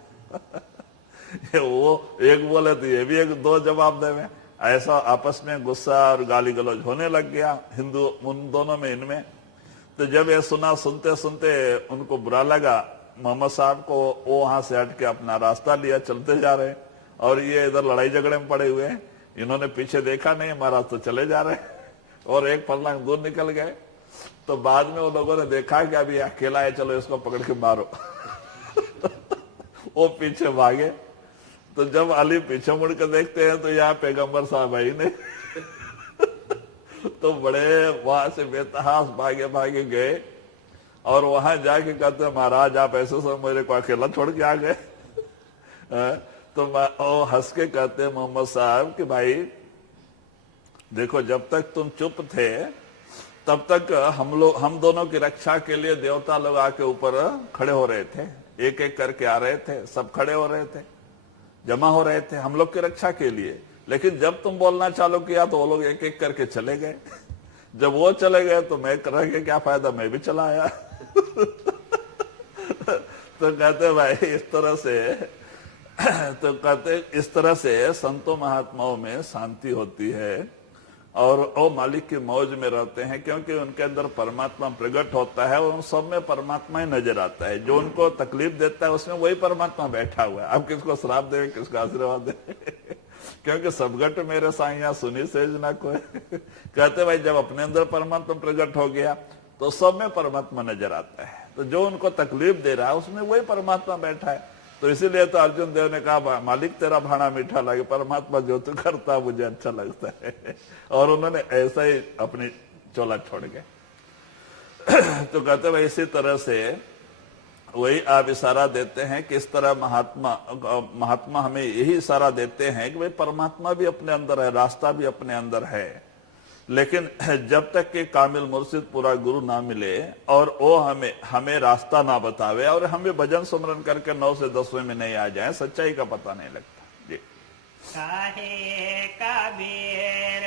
वो एक बोले तो ये भी एक दो जवाब दे में, ऐसा आपस में गुस्सा और गाली गलौज होने लग गया हिंदू उन दोनों में, इनमें। तो जब ये सुना, सुनते सुनते उनको बुरा लगा मोहम्मद साहब को, वो वहां से हट के अपना रास्ता लिया, चलते जा रहे, और ये इधर लड़ाई झगड़े में पड़े हुए हैं। इन्होंने पीछे देखा नहीं, महाराज तो चले जा रहे, और एक फरलांग दूर निकल गए। तो बाद में वो लोगों ने देखा कि अभी अकेला है, चलो इसको पकड़ के मारो। वो पीछे भागे। तो जब अली पीछे मुड़ के देखते हैं तो यहाँ पैगंबर साहब आई नहीं। तो बड़े वहां से बेतहास भागे भागे गए, और वहां जाके कहते महाराज आप ऐसे सब मेरे को अकेला छोड़ के आ गए। तो हंस के कहते मोहम्मद साहब कि भाई देखो, जब तक तुम चुप थे तब तक हम दोनों की रक्षा के लिए देवता लोग आके ऊपर खड़े हो रहे थे, एक एक करके आ रहे थे, सब खड़े हो रहे थे, जमा हो रहे थे हम लोग की रक्षा के लिए। लेकिन जब तुम बोलना चालू किया तो वो लोग एक एक करके चले गए। जब वो चले गए तो मैं रह के क्या फायदा, मैं भी चला आया। तो कहते भाई इस तरह से तो कहते इस तरह से संतों महात्माओं में शांति होती है, और वो मालिक की मौज में रहते हैं, क्योंकि उनके अंदर परमात्मा प्रकट होता है, और उन सब में परमात्मा ही नजर आता है। जो उनको तकलीफ देता है उसमें वही परमात्मा बैठा हुआ है। आप किसको श्राप देवे, किसको आशीर्वाद देवे, क्योंकि सबगट मेरे साइया सुनी सेज ना कोई। कहते भाई जब अपने अंदर परमात्मा प्रकट हो गया तो सब में परमात्मा नजर आता है। तो जो उनको तकलीफ दे रहा है उसमें वही परमात्मा बैठा है। तो इसीलिए तो अर्जुन देव ने कहा मालिक तेरा भाना मीठा लगे, परमात्मा जो तू करता मुझे अच्छा लगता है। और उन्होंने ऐसा ही अपनी चोला छोड़ गए। तो कहते भाई इसी तरह से वही आप इशारा देते हैं कि इस तरह महात्मा हमें यही इशारा देते हैं कि भाई परमात्मा भी अपने अंदर है, रास्ता भी अपने अंदर है, लेकिन जब तक कि कामिल मुर्शिद पूरा गुरु ना मिले और वो हमें रास्ता ना बतावे और हमें भजन सुमरन करके 9 से 10वें में नहीं आ जाए, सच्चाई का पता नहीं लगता जी। काहे कबीर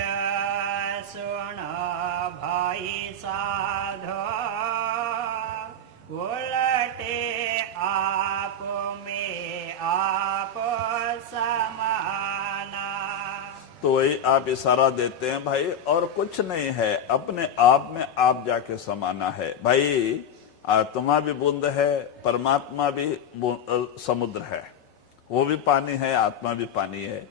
सुन भाई साधो, उलटे आप में आप समाना। तो वही आप इशारा देते हैं भाई, और कुछ नहीं है, अपने आप में आप जाके समाना है भाई। आत्मा भी बूंद है, परमात्मा भी समुद्र है, वो भी पानी है, आत्मा भी पानी है।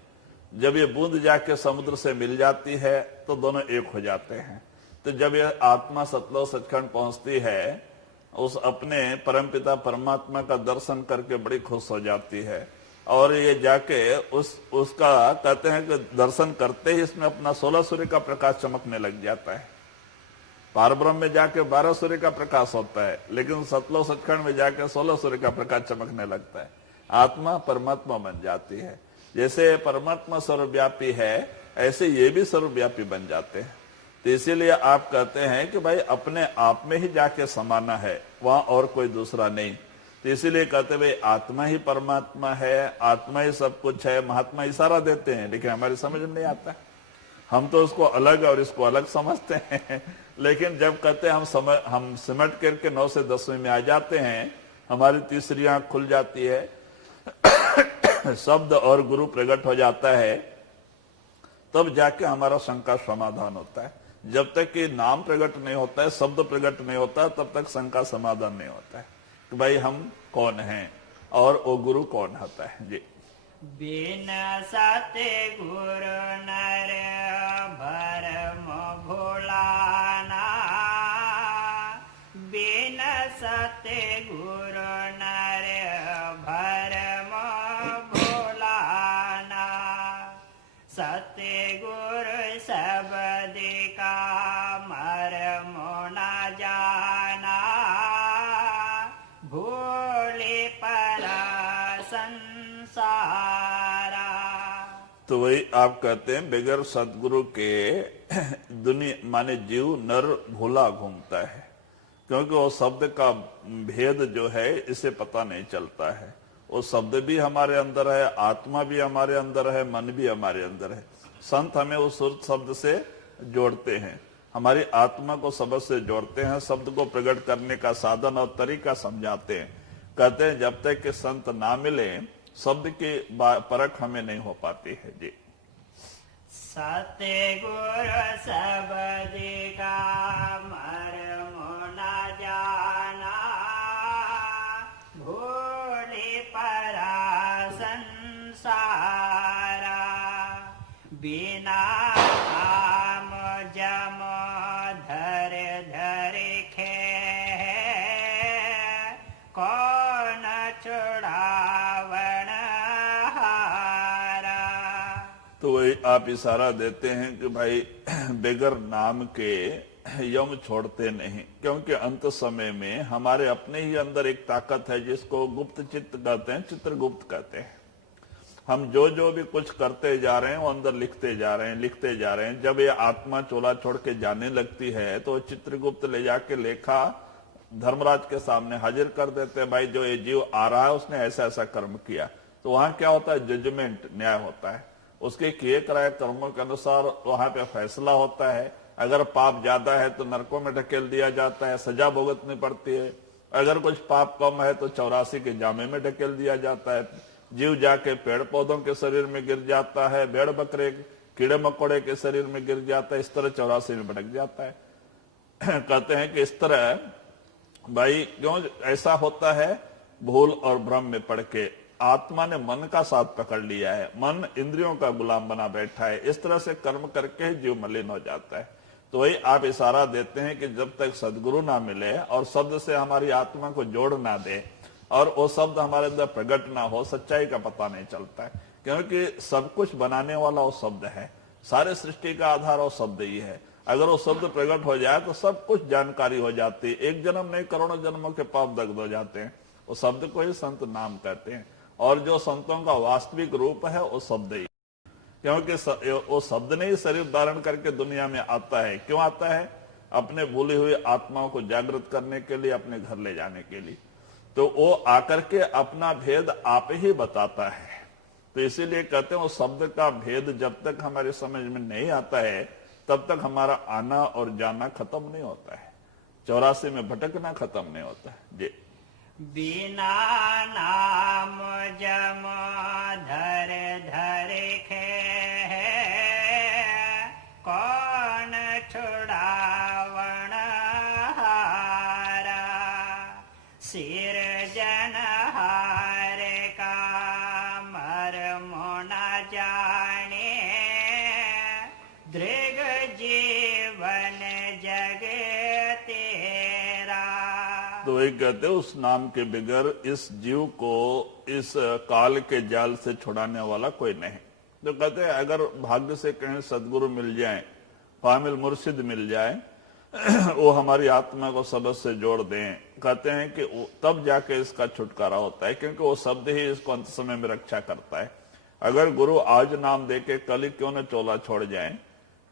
जब ये बूंद जाके समुद्र से मिल जाती है तो दोनों एक हो जाते हैं। तो जब ये आत्मा सतलोक सचखंड पहुंचती है, उस अपने परमपिता परमात्मा का दर्शन करके बड़ी खुश हो जाती है। और ये जाके उसका कहते हैं कि दर्शन करते ही इसमें अपना 16 सूर्य का प्रकाश चमकने लग जाता है। पारब्रह्म में जाके 12 सूर्य का प्रकाश होता है, लेकिन सतलोक सचखंड में जाके 16 सूर्य का प्रकाश चमकने लगता है। आत्मा परमात्मा बन जाती है। जैसे परमात्मा सर्वव्यापी है, ऐसे ये भी सर्वव्यापी बन जाते हैं। तो इसीलिए आप कहते हैं कि भाई अपने आप में ही जाके समाना है, वहां और कोई दूसरा नहीं। तो इसीलिए कहते भाई आत्मा ही परमात्मा है, आत्मा ही सब कुछ है। महात्मा इशारा देते हैं, लेकिन हमारी समझ में नहीं आता। हम तो उसको अलग और इसको अलग समझते हैं। लेकिन जब कहते हैं हम सिमट करके 9 से 10वें में आ जाते हैं, हमारी तीसरी आंख खुल जाती है, शब्द और गुरु प्रकट हो जाता है, तब जाके हमारा शंका समाधान होता है। जब तक कि नाम प्रकट नहीं होता है, शब्द प्रकट नहीं होता, तब तक शंका समाधान नहीं होता है कि भाई हम कौन हैं और वो गुरु कौन होता है जी। बिन सते गुरु नर भरम भुलाना, बिन सते गुरु नर भरम भुलाना। सत्य गुरु शब्द का मर्म न जाना, भूले परा संसारा। तो वही आप कहते हैं बगैर सदगुरु के दुनिया माने जीव नर भूला घूमता है, क्योंकि वो शब्द का भेद जो है इसे पता नहीं चलता है। वो शब्द भी हमारे अंदर है, आत्मा भी हमारे अंदर है, मन भी हमारे अंदर है। संत हमें उस शब्द से जोड़ते हैं, हमारी आत्मा को शब्द से जोड़ते हैं, शब्द को प्रकट करने का साधन और तरीका समझाते हैं। कहते हैं जब तक कि संत ना मिले, शब्द की परख हमें नहीं हो पाती है जी। सत्य गुरु शब्द का मर्म न जाना, भूले परा संसारा। बिना आम जम धर धर खे, कौन छुड़ावन हारा। तो वही आप इशारा देते हैं कि भाई बेगर नाम के यम छोड़ते नहीं, क्योंकि अंत समय में हमारे अपने ही अंदर एक ताकत है जिसको गुप्त चित्त कहते हैं, चित्रगुप्त कहते हैं। हम जो भी कुछ करते जा रहे हैं वो अंदर लिखते जा रहे हैं। जब ये आत्मा चोला छोड़ के जाने लगती है तो चित्रगुप्त ले जाके लेखा धर्मराज के सामने हाजिर कर देते हैं। भाई जो ये जीव आ रहा है उसने ऐसा ऐसा कर्म किया। तो वहां क्या होता है? जजमेंट, न्याय होता है। उसके किए कराए कर्मों के अनुसार वहां पे फैसला होता है। अगर पाप ज्यादा है तो नरकों में ढकेल दिया जाता है, सजा भुगतनी पड़ती है। अगर कुछ पाप कम है तो 84 के जामे में ढकेल दिया जाता है। जीव जाके पेड़ पौधों के शरीर में गिर जाता है, भेड़ बकरे कीड़े मकोड़े के शरीर में गिर जाता है, इस तरह 84 में भटक जाता है। कहते हैं कि इस तरह भाई क्यों ऐसा होता है? भूल और भ्रम में पड़ के आत्मा ने मन का साथ पकड़ लिया है, मन इंद्रियों का गुलाम बना बैठा है। इस तरह से कर्म करके जीव मलिन हो जाता है। तो वही आप इशारा देते हैं कि जब तक सदगुरु ना मिले और शब्द से हमारी आत्मा को जोड़ ना दे, और वो शब्द हमारे अंदर प्रकट ना हो, सच्चाई का पता नहीं चलता है। क्योंकि सब कुछ बनाने वाला वो शब्द है, सारे सृष्टि का आधार वो शब्द ही है। अगर वो शब्द प्रकट हो जाए तो सब कुछ जानकारी हो जाती है। एक जन्म नहीं, करोड़ों जन्मों के पाप दग्ध हो जाते हैं। वो शब्द को ही संत नाम कहते हैं, और जो संतों का वास्तविक रूप है वो शब्द ही, क्योंकि वो शब्द ने ही शरीर धारण करके दुनिया में आता है। क्यों आता है? अपने भूली हुई आत्माओं को जागृत करने के लिए, अपने घर ले जाने के लिए। तो वो आकर के अपना भेद आप ही बताता है। तो इसीलिए कहते हैं वो शब्द का भेद जब तक हमारे समझ में नहीं आता है तब तक हमारा आना और जाना खत्म नहीं होता है, 84 में भटकना खत्म नहीं होता है जी। बिना नाम जम धर धर खे कौन छुड़ावण हारा, सिर जन हार का मर्म न जाने, दृग जीवन जग तेरा। तो वही कहते हैं उस नाम के बगैर इस जीव को इस काल के जाल से छुड़ाने वाला कोई नहीं। तो कहते हैं अगर भाग्य से कहीं सदगुरु मिल जाए, कामिल मुर्शिद मिल जाए, वो हमारी आत्मा को शब्द से जोड़ दें, कहते हैं कि तब जाके इसका छुटकारा होता है, क्योंकि वो शब्द ही इसको अंत समय में रक्षा करता है। अगर गुरु आज नाम देके कल ही क्यों न चोला छोड़ जाए,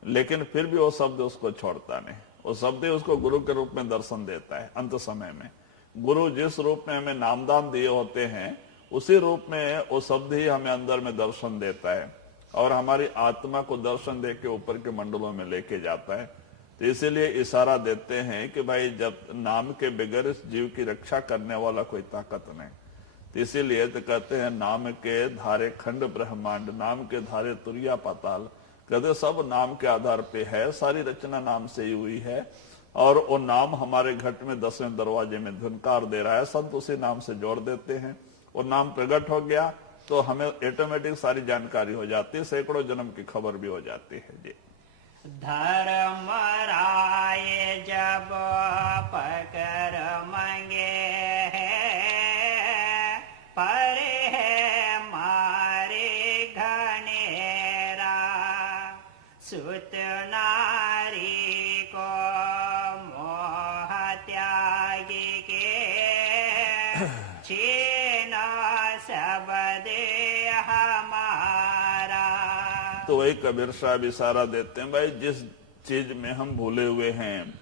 लेकिन फिर भी वो शब्द उसको छोड़ता नहीं। वो शब्द ही उसको गुरु के रूप में दर्शन देता है अंत समय में। गुरु जिस रूप में हमें नामदान दिए होते हैं उसी रूप में वो शब्द ही हमें अंदर में दर्शन देता है और हमारी आत्मा को दर्शन दे के ऊपर के मंडलों में लेके जाता है। तो इसीलिए इशारा देते हैं कि भाई जब नाम के बगैर इस जीव की रक्षा करने वाला कोई ताकत नहीं। तो इसीलिए तो कहते हैं नाम के धारे खंड ब्रह्मांड, नाम के धारे तुरिया पाताल। कहते सब नाम के आधार पे है, सारी रचना नाम से ही हुई है और वो नाम हमारे घट में 10वें दरवाजे में धुनकार दे रहा है। संत उसी नाम से जोड़ देते हैं। वो नाम प्रकट हो गया तो हमें ऑटोमेटिक सारी जानकारी हो जाती है, सैकड़ों जन्म की खबर भी हो जाती है जी। धर्म राय जब पकर मंगे पर है मारे घनेरा, सुत नारी को मोह त्यागी के छीन सब दे हमारा। तो वही कबीर साहब इशारा देते हैं, भाई जिस चीज में हम भूले हुए हैं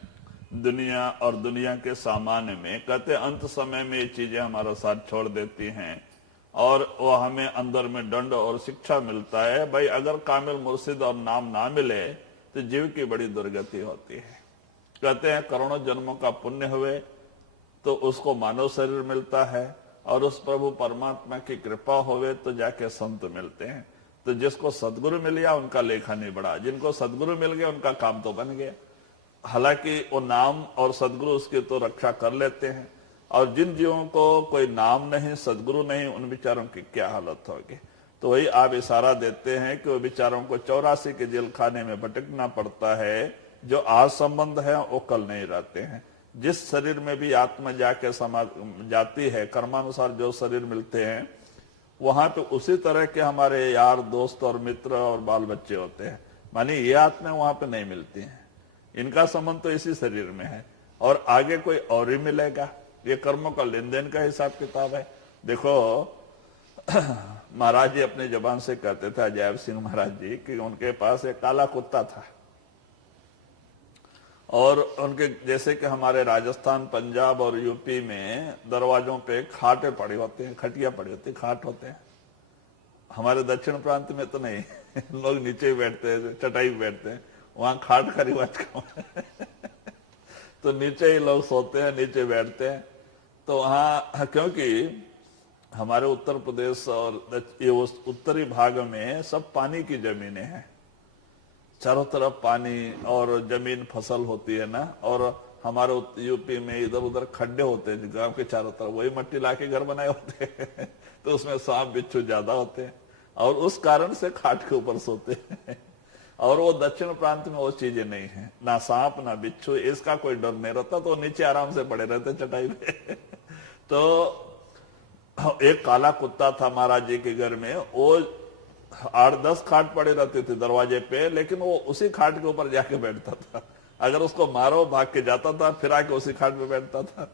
दुनिया और दुनिया के सामान्य में, कहते अंत समय में ये चीजें हमारा साथ छोड़ देती हैं और वो हमें अंदर में दंड और शिक्षा मिलता है। भाई अगर कामिल मुर्शिद और नाम ना मिले तो जीव की बड़ी दुर्गति होती है। कहते हैं करोड़ों जन्मों का पुण्य हुए तो उसको मानव शरीर मिलता है और उस प्रभु परमात्मा की कृपा होवे तो जाके संत मिलते हैं। तो जिसको सदगुरु मिल गया उनका लेखा नहीं बढ़ा, जिनको सदगुरु मिल गया उनका काम तो बन गया। हालांकि वो नाम और सदगुरु उसकी तो रक्षा कर लेते हैं, और जिन जीवों को कोई नाम नहीं सदगुरु नहीं उन बेचारों की क्या हालत होगी। तो वही आप इशारा देते हैं कि वो बेचारों को 84 के जेल खाने में भटकना पड़ता है। जो आज संबंध है वो कल नहीं रहते हैं। जिस शरीर में भी आत्मा जाके समा जाती है, कर्मानुसार जो शरीर मिलते हैं वहां पे उसी तरह के हमारे यार दोस्त और मित्र और बाल बच्चे होते हैं। मानी ये आत्मा वहां पे नहीं मिलती हैं, इनका संबंध तो इसी शरीर में है और आगे कोई और ही मिलेगा। ये कर्मों का लेन देन का हिसाब किताब है। देखो महाराज जी अपने जबान से कहते थे, अजैब सिंह महाराज जी, कि उनके पास एक काला कुत्ता था और उनके जैसे कि हमारे राजस्थान पंजाब और यूपी में दरवाजों पे खाटे पड़े होते हैं, खटिया पड़ी होती है, खाट होते हैं। हमारे दक्षिण प्रांत में तो नहीं लोग नीचे ही बैठते हैं, चटाई पे बैठते हैं, वहां खाट का रिवाज कम है तो नीचे ही लोग सोते हैं, नीचे बैठते हैं। तो वहां क्योंकि हमारे उत्तर प्रदेश और ये उत्तरी भाग में सब पानी की जमीनें हैं, चारों तरफ पानी और जमीन फसल होती है ना, और हमारे यूपी में इधर उधर खड्डे होते हैं गांव के चारों तरफ, वही मट्टी लाके घर बनाए होते हैं तो उसमें सांप बिच्छू ज्यादा होते हैं और उस कारण से खाट के ऊपर सोते हैं। और वो दक्षिण प्रांत में वो चीजें नहीं है, ना सांप ना बिच्छू, इसका कोई डर नहीं रहता, तो नीचे आराम से पड़े रहते चटाई पे तो एक काला कुत्ता था महाराज जी के घर में, वो 8-10 खाट पड़े रहते थे दरवाजे पे, लेकिन वो उसी खाट के ऊपर जाके बैठता था। अगर उसको मारो भाग के जाता था, फिर आके उसी खाट पे बैठता था।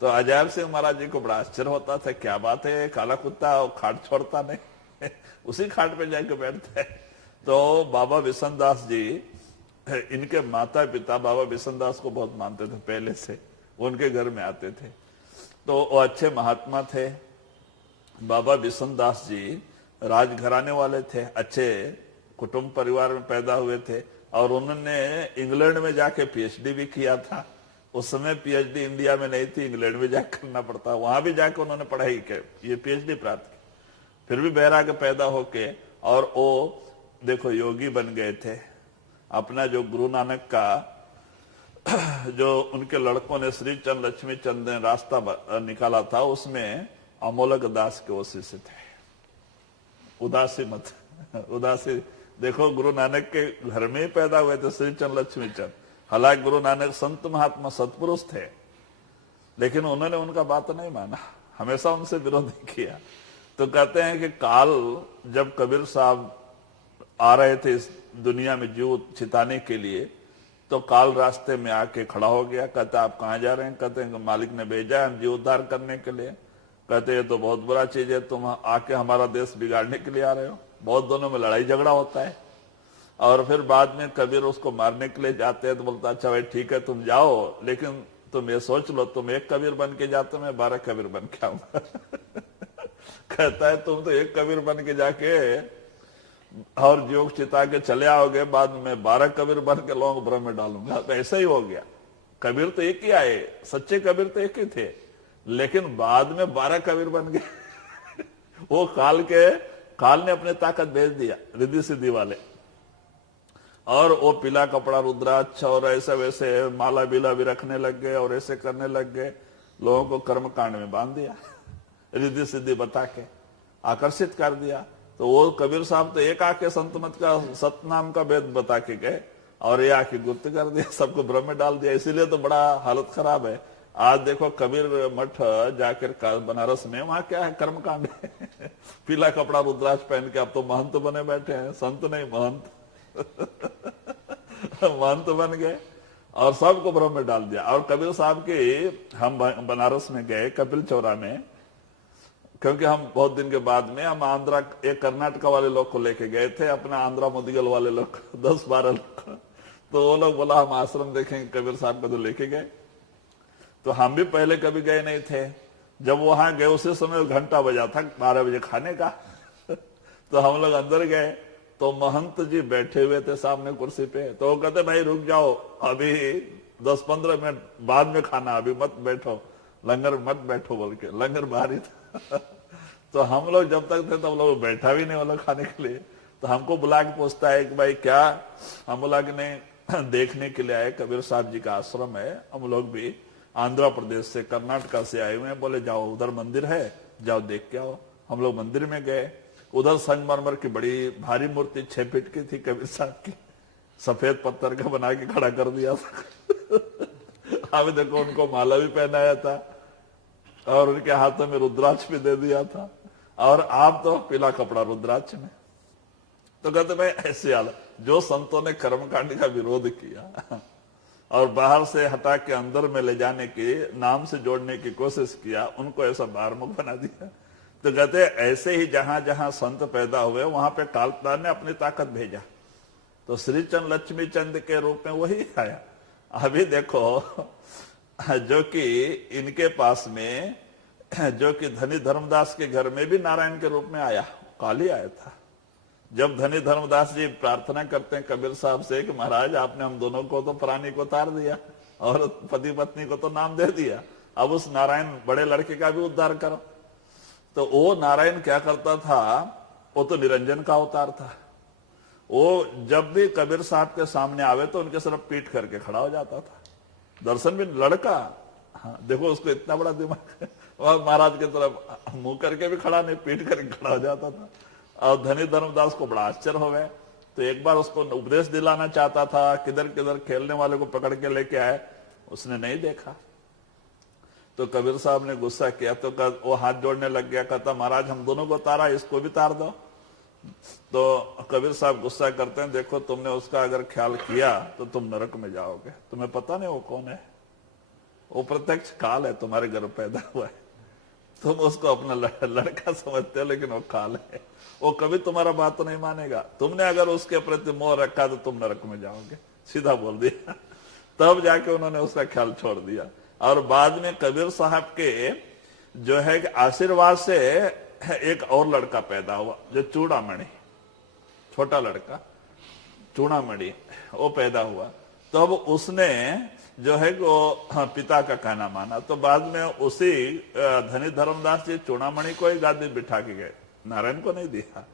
तो अजैब सिंह महाराज जी को बड़ा आश्चर्य होता था, क्या बात है, काला कुत्ता वो खाट छोड़ता नहीं उसी खाट पे जाके बैठता है। तो बाबा बिशनदास जी, इनके माता पिता बाबा बिशनदास को बहुत मानते थे पहले से, उनके घर में आते थे। तो वो अच्छे महात्मा थे। बाबा बिशनदास जी राजघराने वाले थे, अच्छे कुटुंब परिवार में पैदा हुए थे, और उन्होंने इंग्लैंड में जाके पीएचडी भी किया था। उस समय पीएचडी इंडिया में नहीं थी, इंग्लैंड में जाकर करना पड़ता, वहां भी जाके उन्होंने पढ़ाई की, ये पीएचडी प्राप्त की। फिर भी बैराग पैदा होके, और वो देखो योगी बन गए थे। अपना जो गुरु नानक का जो उनके लड़कों ने श्री चंद लक्ष्मी चंद ने रास्ता निकाला था, उसमें अमोलक दास के वो शिष्य थे। उदासी मत, उदासी देखो, गुरु नानक के घर में ही पैदा हुए थे श्री चंद लक्ष्मी चंद। हालांकि गुरु नानक संत महात्मा सत्पुरुष थे, लेकिन उन्होंने उनका बात नहीं माना, हमेशा उनसे विरोध किया। तो कहते हैं कि काल जब कबीर साहब आ रहे थे इस दुनिया में जीव छिताने के लिए, तो काल रास्ते में आके खड़ा हो गया। कहते आप कहाँ जा रहे हैं? कहते हैं मालिक ने भेजा है जीव उद्धार करने के लिए। कहते ये तो बहुत बुरा चीज है, तुम आके हमारा देश बिगाड़ने के लिए आ रहे हो। बहुत दोनों में लड़ाई झगड़ा होता है, और फिर बाद में कबीर उसको मारने के लिए जाते हैं। तो बोलता अच्छा भाई ठीक है तुम जाओ, लेकिन तुम ये सोच लो, तुम एक कबीर बन के जाते, मैं 12 कबीर बन के आऊंगा कहता है तुम तो एक कबीर बन के जाके और जोग चिता के चले आओगे, बाद में 12 कबीर बन के लोगों को भ्रम में डालूंगा। तो ऐसा ही हो गया। कबीर तो एक ही आए, सच्चे कबीर तो एक ही थे, लेकिन बाद में 12 कबीर बन गए वो काल ने अपने ताकत भेज दिया रिद्धि सिद्धि वाले, और वो पीला कपड़ा रुद्राक्ष और ऐसे वैसे माला बीला भी रखने लग गए, और ऐसे करने लग गए, लोगों को कर्म कांड में बांध दिया रिद्धि सिद्धि बता के आकर्षित कर दिया। तो वो कबीर साहब तो एक आके संत मत का सतनाम का वेद बता के गए, और ये आके गुप्त कर दिया, सबको भ्रम में डाल दिया। इसीलिए तो बड़ा हालत खराब है। आज देखो कबीर मठ जाकर बनारस में, वहां क्या है, कर्मकांड है पीला कपड़ा रुद्राक्ष पहन के अब तो महंत बने बैठे हैं, संत नहीं महंत महंत बन गए, और सबको भ्रम में डाल दिया। और कबीर साहब के हम बनारस में गए कपिल चौरा में, क्योंकि हम बहुत दिन के बाद में हम आंध्रा, एक कर्नाटका वाले लोग को लेके गए थे, अपना आंध्रा मुदिगल वाले लोग 10-12 लोग। तो वो लोग बोला हम आश्रम देखेंगे, कबीर साहब को तो लेके गए। तो हम भी पहले कभी गए नहीं थे। जब वहां गए उसी समय घंटा बजा था 12 बजे खाने का तो हम लोग अंदर गए, तो महंत जी बैठे हुए थे सामने कुर्सी पे। तो वो कहते भाई रुक जाओ, अभी 10-15 मिनट बाद में खाना, अभी मत बैठो, लंगर मत बैठो बोल के, लंगर बाहर ही था तो हम लोग जब तक थे तब लोग बैठा भी नहीं वो लोग खाने के लिए। तो हमको बुला के पूछता है कि भाई क्या? हम बोला कि नहीं, देखने के लिए आए, कबीर साहब जी का आश्रम है, हम लोग भी आंध्र प्रदेश से कर्नाटका से आए हुए हैं। बोले जाओ उधर मंदिर है, जाओ देख के आओ। हम लोग मंदिर में गए, उधर संगमरमर की बड़ी भारी मूर्ति 6 फीट की थी कबीर साहब की, सफेद पत्थर का बना के खड़ा कर दिया था अभी देखो उनको माला भी पहनाया था, और उनके हाथों में रुद्राक्ष भी दे दिया था, और आप तो पीला कपड़ा रुद्राक्ष में। तो कहते भाई ऐसे हालत, जो संतों ने कर्मकांड का विरोध किया और बाहर से हटा के अंदर में ले जाने की, नाम से जोड़ने की कोशिश किया, उनको ऐसा बाहरमुख बना दिया। तो कहते ऐसे ही जहां जहां संत पैदा हुए वहां पे कालदार ने अपनी ताकत भेजा। तो श्री चंद लक्ष्मी चंद के रूप में वही आया। अभी देखो जो कि इनके पास में, जो कि धनी धर्मदास के घर में भी नारायण के रूप में आया, काल ही आया था। जब धनी धर्मदास जी प्रार्थना करते हैं कबीर साहब से कि महाराज आपने हम दोनों को तो प्राणी को उतार दिया और पति पत्नी को तो नाम दे दिया, अब उस नारायण बड़े लड़के का भी उद्धार करो। तो वो नारायण क्या करता था, वो तो निरंजन का अवतार था। वो जब भी कबीर साहब के सामने आवे तो उनके सिर्फ पीठ करके खड़ा हो जाता था। दर्शन भी लड़का, हाँ देखो उसको इतना बड़ा दिमाग, और महाराज की तरफ मुंह करके भी खड़ा नहीं, पीठ करके खड़ा हो जाता था। और धनी धर्मदास को बड़ा आश्चर्य हो गया। तो एक बार उसको उपदेश दिलाना चाहता था, किधर किधर खेलने वाले को पकड़ के लेके आए, उसने नहीं देखा। तो कबीर साहब ने गुस्सा किया तो वो हाथ जोड़ने लग गया, कहता महाराज हम दोनों को तारा, इसको भी तार दो। तो कबीर साहब गुस्सा करते हैं, देखो तुमने उसका अगर ख्याल किया तो तुम नरक में जाओगे, तुम्हें पता नहीं वो कौन है, वो प्रत्यक्ष काल है, तुम्हारे घर पैदा हुआ है, तुम उसको अपना लड़का समझते हो लेकिन वो काल है, वो कभी तुम्हारा बात तो नहीं मानेगा, तुमने अगर उसके प्रति मोह रखा तो तुम नरक में जाओगे, सीधा बोल दिया। तब जाके उन्होंने उसका ख्याल छोड़ दिया। और बाद में कबीर साहब के जो है कि आशीर्वाद से एक और लड़का पैदा हुआ, जो चूड़ामणि, छोटा लड़का चूड़ामणि, वो पैदा हुआ। तब उसने जो है वो पिता का कहना माना, तो बाद में उसी धनी धर्मदास जी चूड़ामणि को ही गादी बिठा के गए, नारायण को नहीं दिया।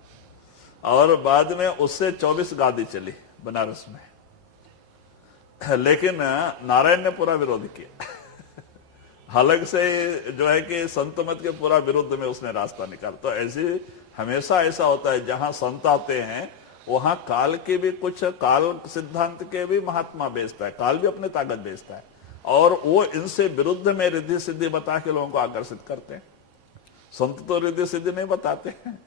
और बाद में उससे 24 गादी चली बनारस में, लेकिन नारायण ने पूरा विरोध किया। हालांकि से जो है कि संत मत के पूरा विरुद्ध में उसने रास्ता निकाला। तो ऐसे हमेशा ऐसा होता है, जहां संत आते हैं वहां काल के भी कुछ, काल सिद्धांत के भी महात्मा बेचता है, काल भी अपनी ताकत बेचता है, और वो इनसे विरुद्ध में रिद्धि सिद्धि बता के लोगों को आकर्षित करते हैं। संत तो रिद्धि सिद्धि नहीं बताते हैं,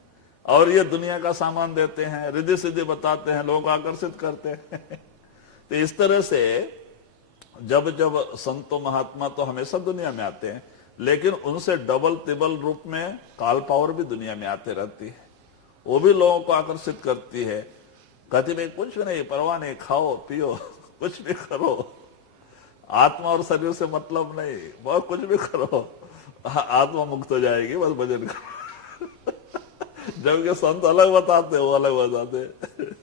और ये दुनिया का सामान देते हैं, रिद्धि सिद्धि बताते हैं, लोगों को आकर्षित करते हैं। तो इस तरह से जब जब संतो महात्मा तो हमेशा दुनिया में आते हैं, लेकिन उनसे डबल तिबल रूप में काल पावर भी दुनिया में आते रहती है, वो भी लोगों को आकर्षित करती है। कहती भाई कुछ नहीं, परवाह नहीं, खाओ पियो कुछ भी करो, आत्मा और शरीर से मतलब नहीं, बहुत कुछ भी करो, आत्मा मुक्त हो जाएगी, बस भजन करो। जबकि संत अलग बताते, वो अलग बताते।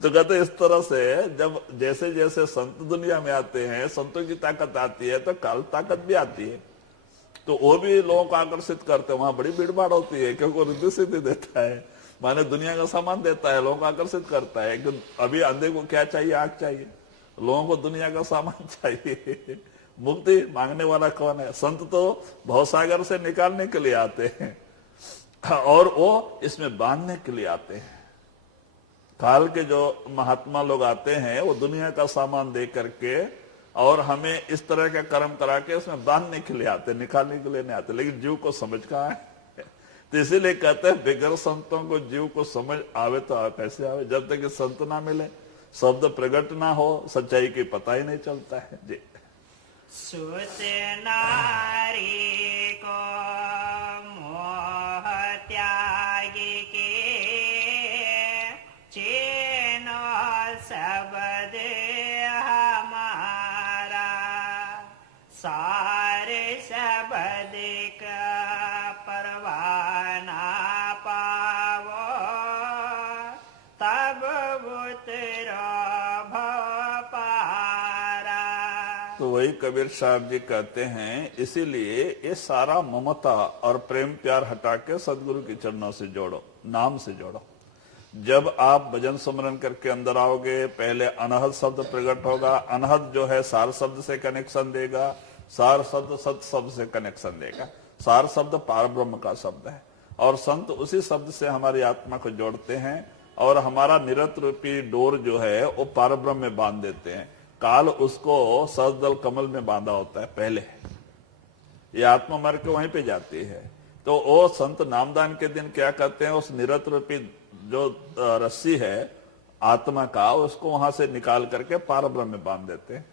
तो कहते इस तरह से जब जैसे जैसे संत दुनिया में आते हैं, संतों की ताकत आती है, तो काल ताकत भी आती है, तो वो भी लोगों को आकर्षित करते हैं। वहां बड़ी भीड़ भाड़ होती है, क्योंकि वो रिद्धि सिद्धि देता है, माने दुनिया का सामान देता है, लोगों को आकर्षित करता है। कि अभी अंधे को क्या चाहिए? आग चाहिए, लोगों को दुनिया का सामान चाहिए। मुक्ति मांगने वाला कौन है? संत तो भवसागर से निकालने के लिए आते हैं, और वो इसमें बांधने के लिए आते हैं। काल के जो महात्मा लोग आते हैं, वो दुनिया का सामान दे करके और हमें इस तरह का कर्म करा के उसमें बांधने के लिए आते, निकालने के लिए नहीं आते। लेकिन जीव को समझ कहाँ है? तो इसीलिए कहते हैं बिगर संतों को जीव को समझ आवे तो कैसे आवे? जब तक कि संत ना मिले, शब्द प्रकट ना हो, सच्चाई की पता ही नहीं चलता है जी। सुत नारी को मोह त्याग के चेनो शब्द हमारा, सारे शब्द का परवाना पावो, तब उतरो भव पारा। तो वही कबीर साहब जी कहते हैं, इसीलिए ये सारा ममता और प्रेम प्यार हटा के सदगुरु के चरणों से जोड़ो, नाम से जोड़ो। जब आप भजन सुमरन करके अंदर आओगे, पहले अनहद शब्द प्रकट होगा। अनहद जो है सार शब्द से कनेक्शन देगा, सार शब्द सत शब्द से कनेक्शन देगा। सार शब्द पार ब्रह्म का शब्द है, और संत उसी शब्द से हमारी आत्मा को जोड़ते हैं, और हमारा निरत रूपी डोर जो है वो पार ब्रह्म में बांध देते हैं। काल उसको सहस्रदल कमल में बांधा होता है पहले, ये आत्मा मर के वहीं पे जाती है। तो वो संत नामदान के दिन क्या करते हैं, उस निरत रूपी जो रस्सी है आत्मा का, उसको वहां से निकाल करके पार ब्रह्म में बांध देते हैं।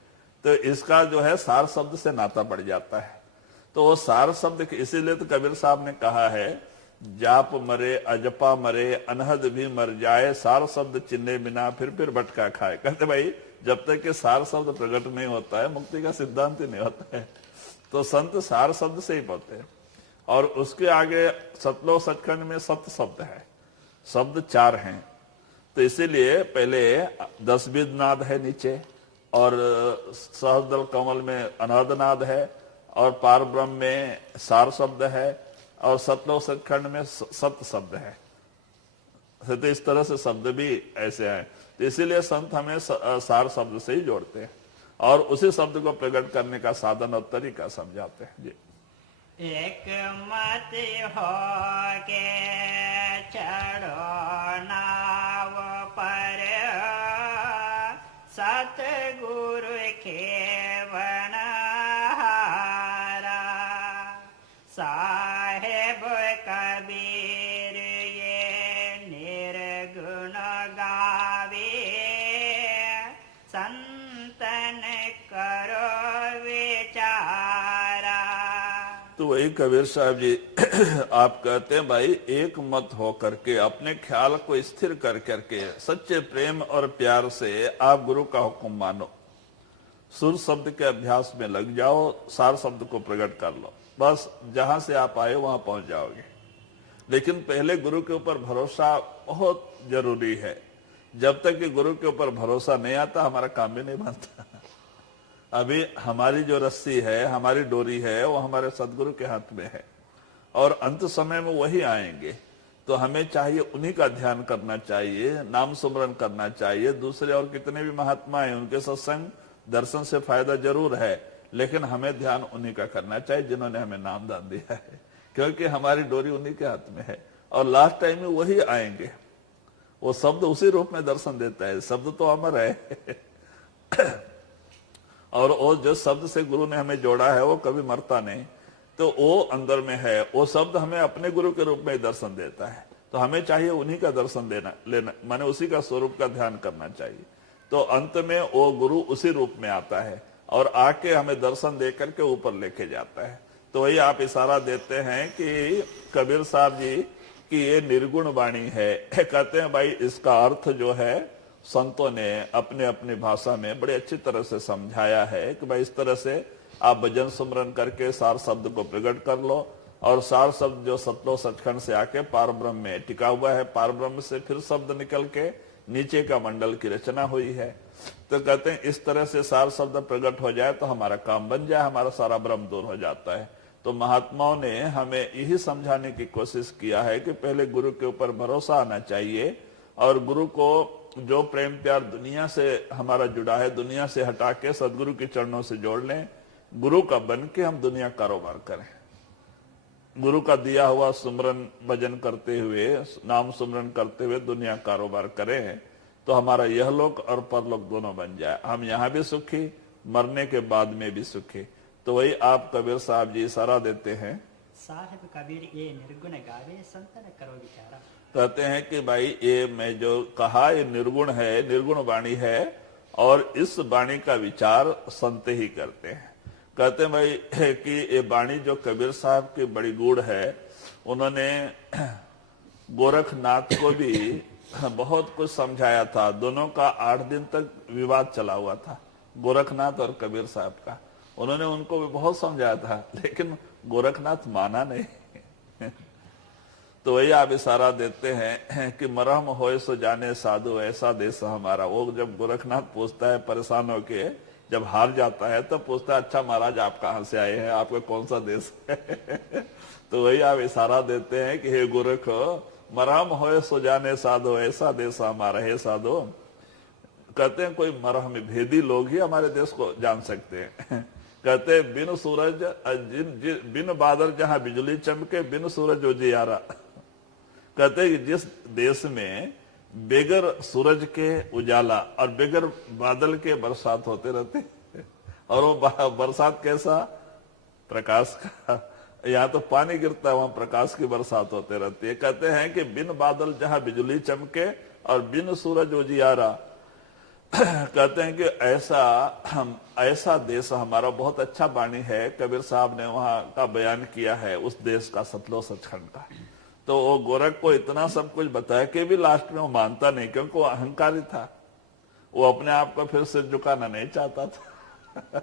तो इसका जो है सार शब्द से नाता पड़ जाता है। तो वो सार शब्द, इसीलिए तो कबीर साहब ने कहा है, जाप मरे अजपा मरे अनहद भी मर जाए, सार शब्द चिन्हे बिना फिर भटका खाए। कहते भाई जब तक कि सार शब्द प्रकट नहीं होता है, मुक्ति का सिद्धांत ही नहीं होता है। तो संत सार शब्द से ही पढ़ते हैं। और उसके आगे सतलोक सचखंड में सत्य शब्द है, शब्द 4 हैं। तो इसीलिए पहले 10 बीज नाद है नीचे, और सहस्रदल कमल में अनहद नाद है, और पार ब्रह्म में सार शब्द है, और सतलोक सचखंड में सत्य शब्द है। तो इस तरह से शब्द भी ऐसे हैं। तो इसीलिए संत हमें सार शब्द से ही जोड़ते हैं, और उसी शब्द को प्रकट करने का साधन और तरीका समझाते हैं जी। एक मत हो के चढ़ो नाव पर, सतगुरु खेवन हारा, साहेब कबीर ये निर्गुण गावे, संतन करो विचारा। तो वही कबीर साहब जी आप कहते हैं भाई एक मत हो करके अपने ख्याल को स्थिर कर करके सच्चे प्रेम और प्यार से आप गुरु का हुक्म मानो, सुर शब्द के अभ्यास में लग जाओ, सार शब्द को प्रकट कर लो, बस जहां से आप आए वहां पहुंच जाओगे। लेकिन पहले गुरु के ऊपर भरोसा बहुत जरूरी है। जब तक कि गुरु के ऊपर भरोसा नहीं आता हमारा काम भी नहीं बनता। अभी हमारी जो रस्सी है, हमारी डोरी है, वो हमारे सदगुरु के हाथ में है और अंत समय में वही आएंगे। तो हमें चाहिए उन्हीं का ध्यान करना चाहिए, नाम सुमरन करना चाहिए। दूसरे और कितने भी महात्मा हैं उनके सत्संग दर्शन से फायदा जरूर है, लेकिन हमें ध्यान उन्हीं का करना चाहिए जिन्होंने हमें नाम दान दिया है, क्योंकि हमारी डोरी उन्हीं के हाथ में है और लास्ट टाइम में वही आएंगे। वो शब्द उसी रूप में दर्शन देता है, शब्द तो अमर है और वो जो शब्द से गुरु ने हमें जोड़ा है वो कभी मरता नहीं, तो वो अंदर में है। वो शब्द हमें अपने गुरु के रूप में दर्शन देता है, तो हमें चाहिए उन्हीं का दर्शन लेना, माने उसी का स्वरूप का ध्यान करना चाहिए। तो अंत में वो गुरु उसी रूप में आता है और आके हमें दर्शन दे करके ऊपर लेके जाता है। तो वही आप इशारा देते हैं कि कबीर साहब जी की ये निर्गुण वाणी है। कहते हैं भाई इसका अर्थ जो है संतों ने अपने अपनी भाषा में बड़े अच्छी तरह से समझाया है कि भाई इस तरह से आप भजन सुमरन करके सार शब्द को प्रकट कर लो और सार शब्द जो सतलो सचखंड से आके पार ब्रह्म में टिका हुआ है, पार ब्रह्म से फिर शब्द निकल के नीचे का मंडल की रचना हुई है। तो कहते हैं इस तरह से सार शब्द प्रकट हो जाए तो हमारा काम बन जाए, हमारा सारा भ्रम दूर हो जाता है। तो महात्माओं ने हमें यही समझाने की कोशिश किया है कि पहले गुरु के ऊपर भरोसा आना चाहिए और गुरु को जो प्रेम प्यार दुनिया से हमारा जुड़ा है दुनिया से हटा के सदगुरु के चरणों से जोड़ लें, गुरु का बन के हम दुनिया कारोबार करें। गुरु का दिया हुआ सुमरन भजन करते हुए, नाम सुमरन करते हुए दुनिया कारोबार करें तो हमारा यह लोक और परलोक दोनों बन जाए, हम यहाँ भी सुखी, मरने के बाद में भी सुखी। तो वही आप कबीर साहब जी इशारा देते हैं, साहेब कबीर ये निर्गुण गावे, संतन करो विचारा। कहते हैं कि भाई ये मैं जो कहा ये निर्गुण है, निर्गुण वाणी है और इस वाणी का विचार संत ही करते हैं। कहते हैं भाई कि ये वाणी जो कबीर साहब की बड़ी गूढ़ है, उन्होंने गोरखनाथ को भी बहुत कुछ समझाया था। दोनों का 8 दिन तक विवाद चला हुआ था, गोरखनाथ और कबीर साहब का। उन्होंने उनको भी बहुत समझाया था, लेकिन गोरखनाथ माना नहीं। तो वही आप इशारा देते हैं कि मरहम होए सो जाने साधु ऐसा देश हमारा। वो जब गोरखनाथ पूछता है परेशान होके, जब हार जाता है तो पूछता है अच्छा महाराज आप कहाँ से आए हैं, आपका कौन सा देश है? तो वही आप इशारा देते हैं कि हे गोरख मरहम होए सो जाने साधु ऐसा देश हमारा है साधु। कहते हैं कोई मरहम भेदी लोग ही हमारे देश को जान सकते हैं। कहते हैं बिन सूरज बिन बादल जहां बिजली चमके बिन सूरज उजियारा। कहते हैं कि जिस देश में बेगर सूरज के उजाला और बेगर बादल के बरसात होते रहते और वो बरसात कैसा, प्रकाश का। यहाँ तो पानी गिरता है, वहां प्रकाश की बरसात होते रहती है। कहते हैं कि बिन बादल जहां बिजली चमके और बिन सूरज उजियारा। कहते हैं कि ऐसा देश हमारा बहुत अच्छा वाणी है। कबीर साहब ने वहां का बयान किया है उस देश का, सतलो सचखंड का। तो वो गोरख को इतना सब कुछ बताया कि भी लास्ट में वो मानता नहीं, क्योंकि वो अहंकारी था, वो अपने आप को फिर सिर झुकाना नहीं चाहता था।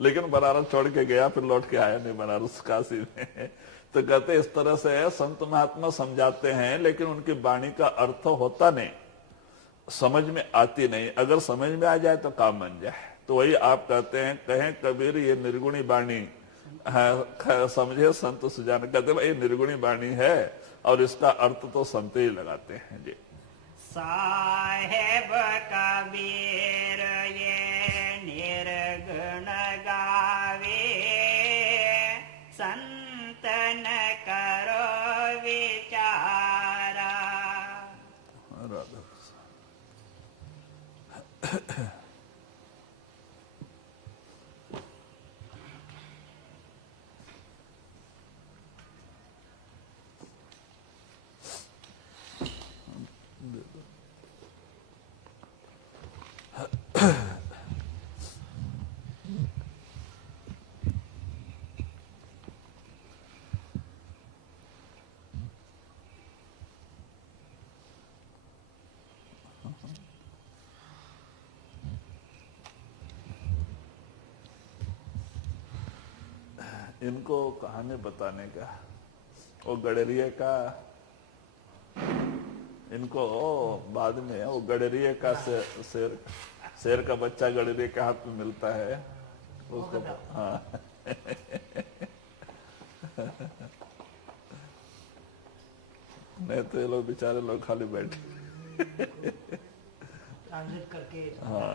लेकिन बनारस छोड़ के गया, फिर लौट के आया नहीं बनारस काशी में। तो कहते इस तरह से संत महात्मा समझाते हैं, लेकिन उनकी वाणी का अर्थ होता नहीं, समझ में आती नहीं। अगर समझ में आ जाए तो काम बन जाए। तो वही आप कहते हैं, कहें कबीर ये निर्गुणी वाणी समझे संत सुजान। कहते भाई ये निर्गुणी वाणी है और इसका अर्थ तो संत ही लगाते हैं जी। साहेब कबीर ये निर्गुण गावे, संतन करो विचारा। राधा इनको कहानी बताने का, वो गडरिया का, इनको बाद में वो गडरिया का शेर का बच्चा गडरिया के हाथ में मिलता है उसको। हाँ नहीं तो ये लोग बेचारे लोग खाली बैठे करके। हाँ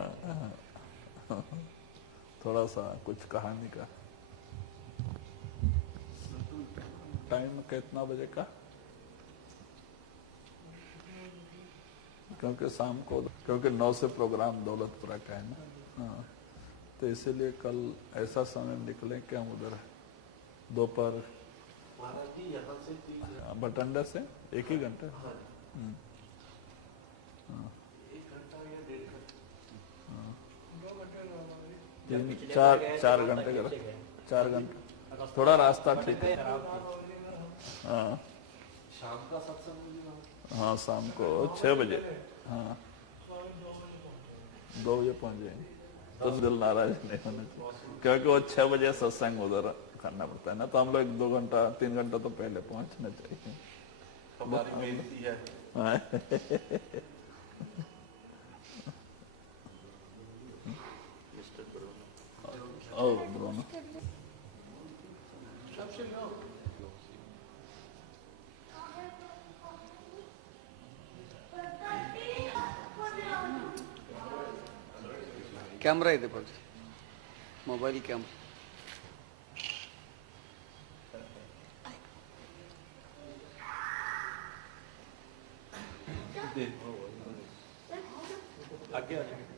थोड़ा सा कुछ कहानी का। टाइम कितना बजे का? क्योंकि शाम को, क्योंकि 9 से प्रोग्राम दौलतपुरा का है ना। हाँ तो इसीलिए कल ऐसा समय निकले कि हम उधर दोपहर बटंडा से 1 ही घंटा। चार घंटे का, 4 घंटे थोड़ा रास्ता ठीक है। हाँ शाम का सत्संग। हाँ शाम को 6 बजे। हाँ 2 बजे पहुंच जाएंगे तो दिल नाराज नहीं होना चाहिए, क्योंकि वो 6 बजे सत्संग उधर करना पड़ता है ना, तो हम लोग 2 घंटा 3 घंटा तो पहले पहुंचना चाहिए। हमारी बेइज्जती है। ओ ब्रोनो कैमरा ಇದೆ ಬನ್ನಿ, ಮೊಬೈಲ್ ಕ್ಯಾಮ್ರಾ. आगे आ जाएंगे।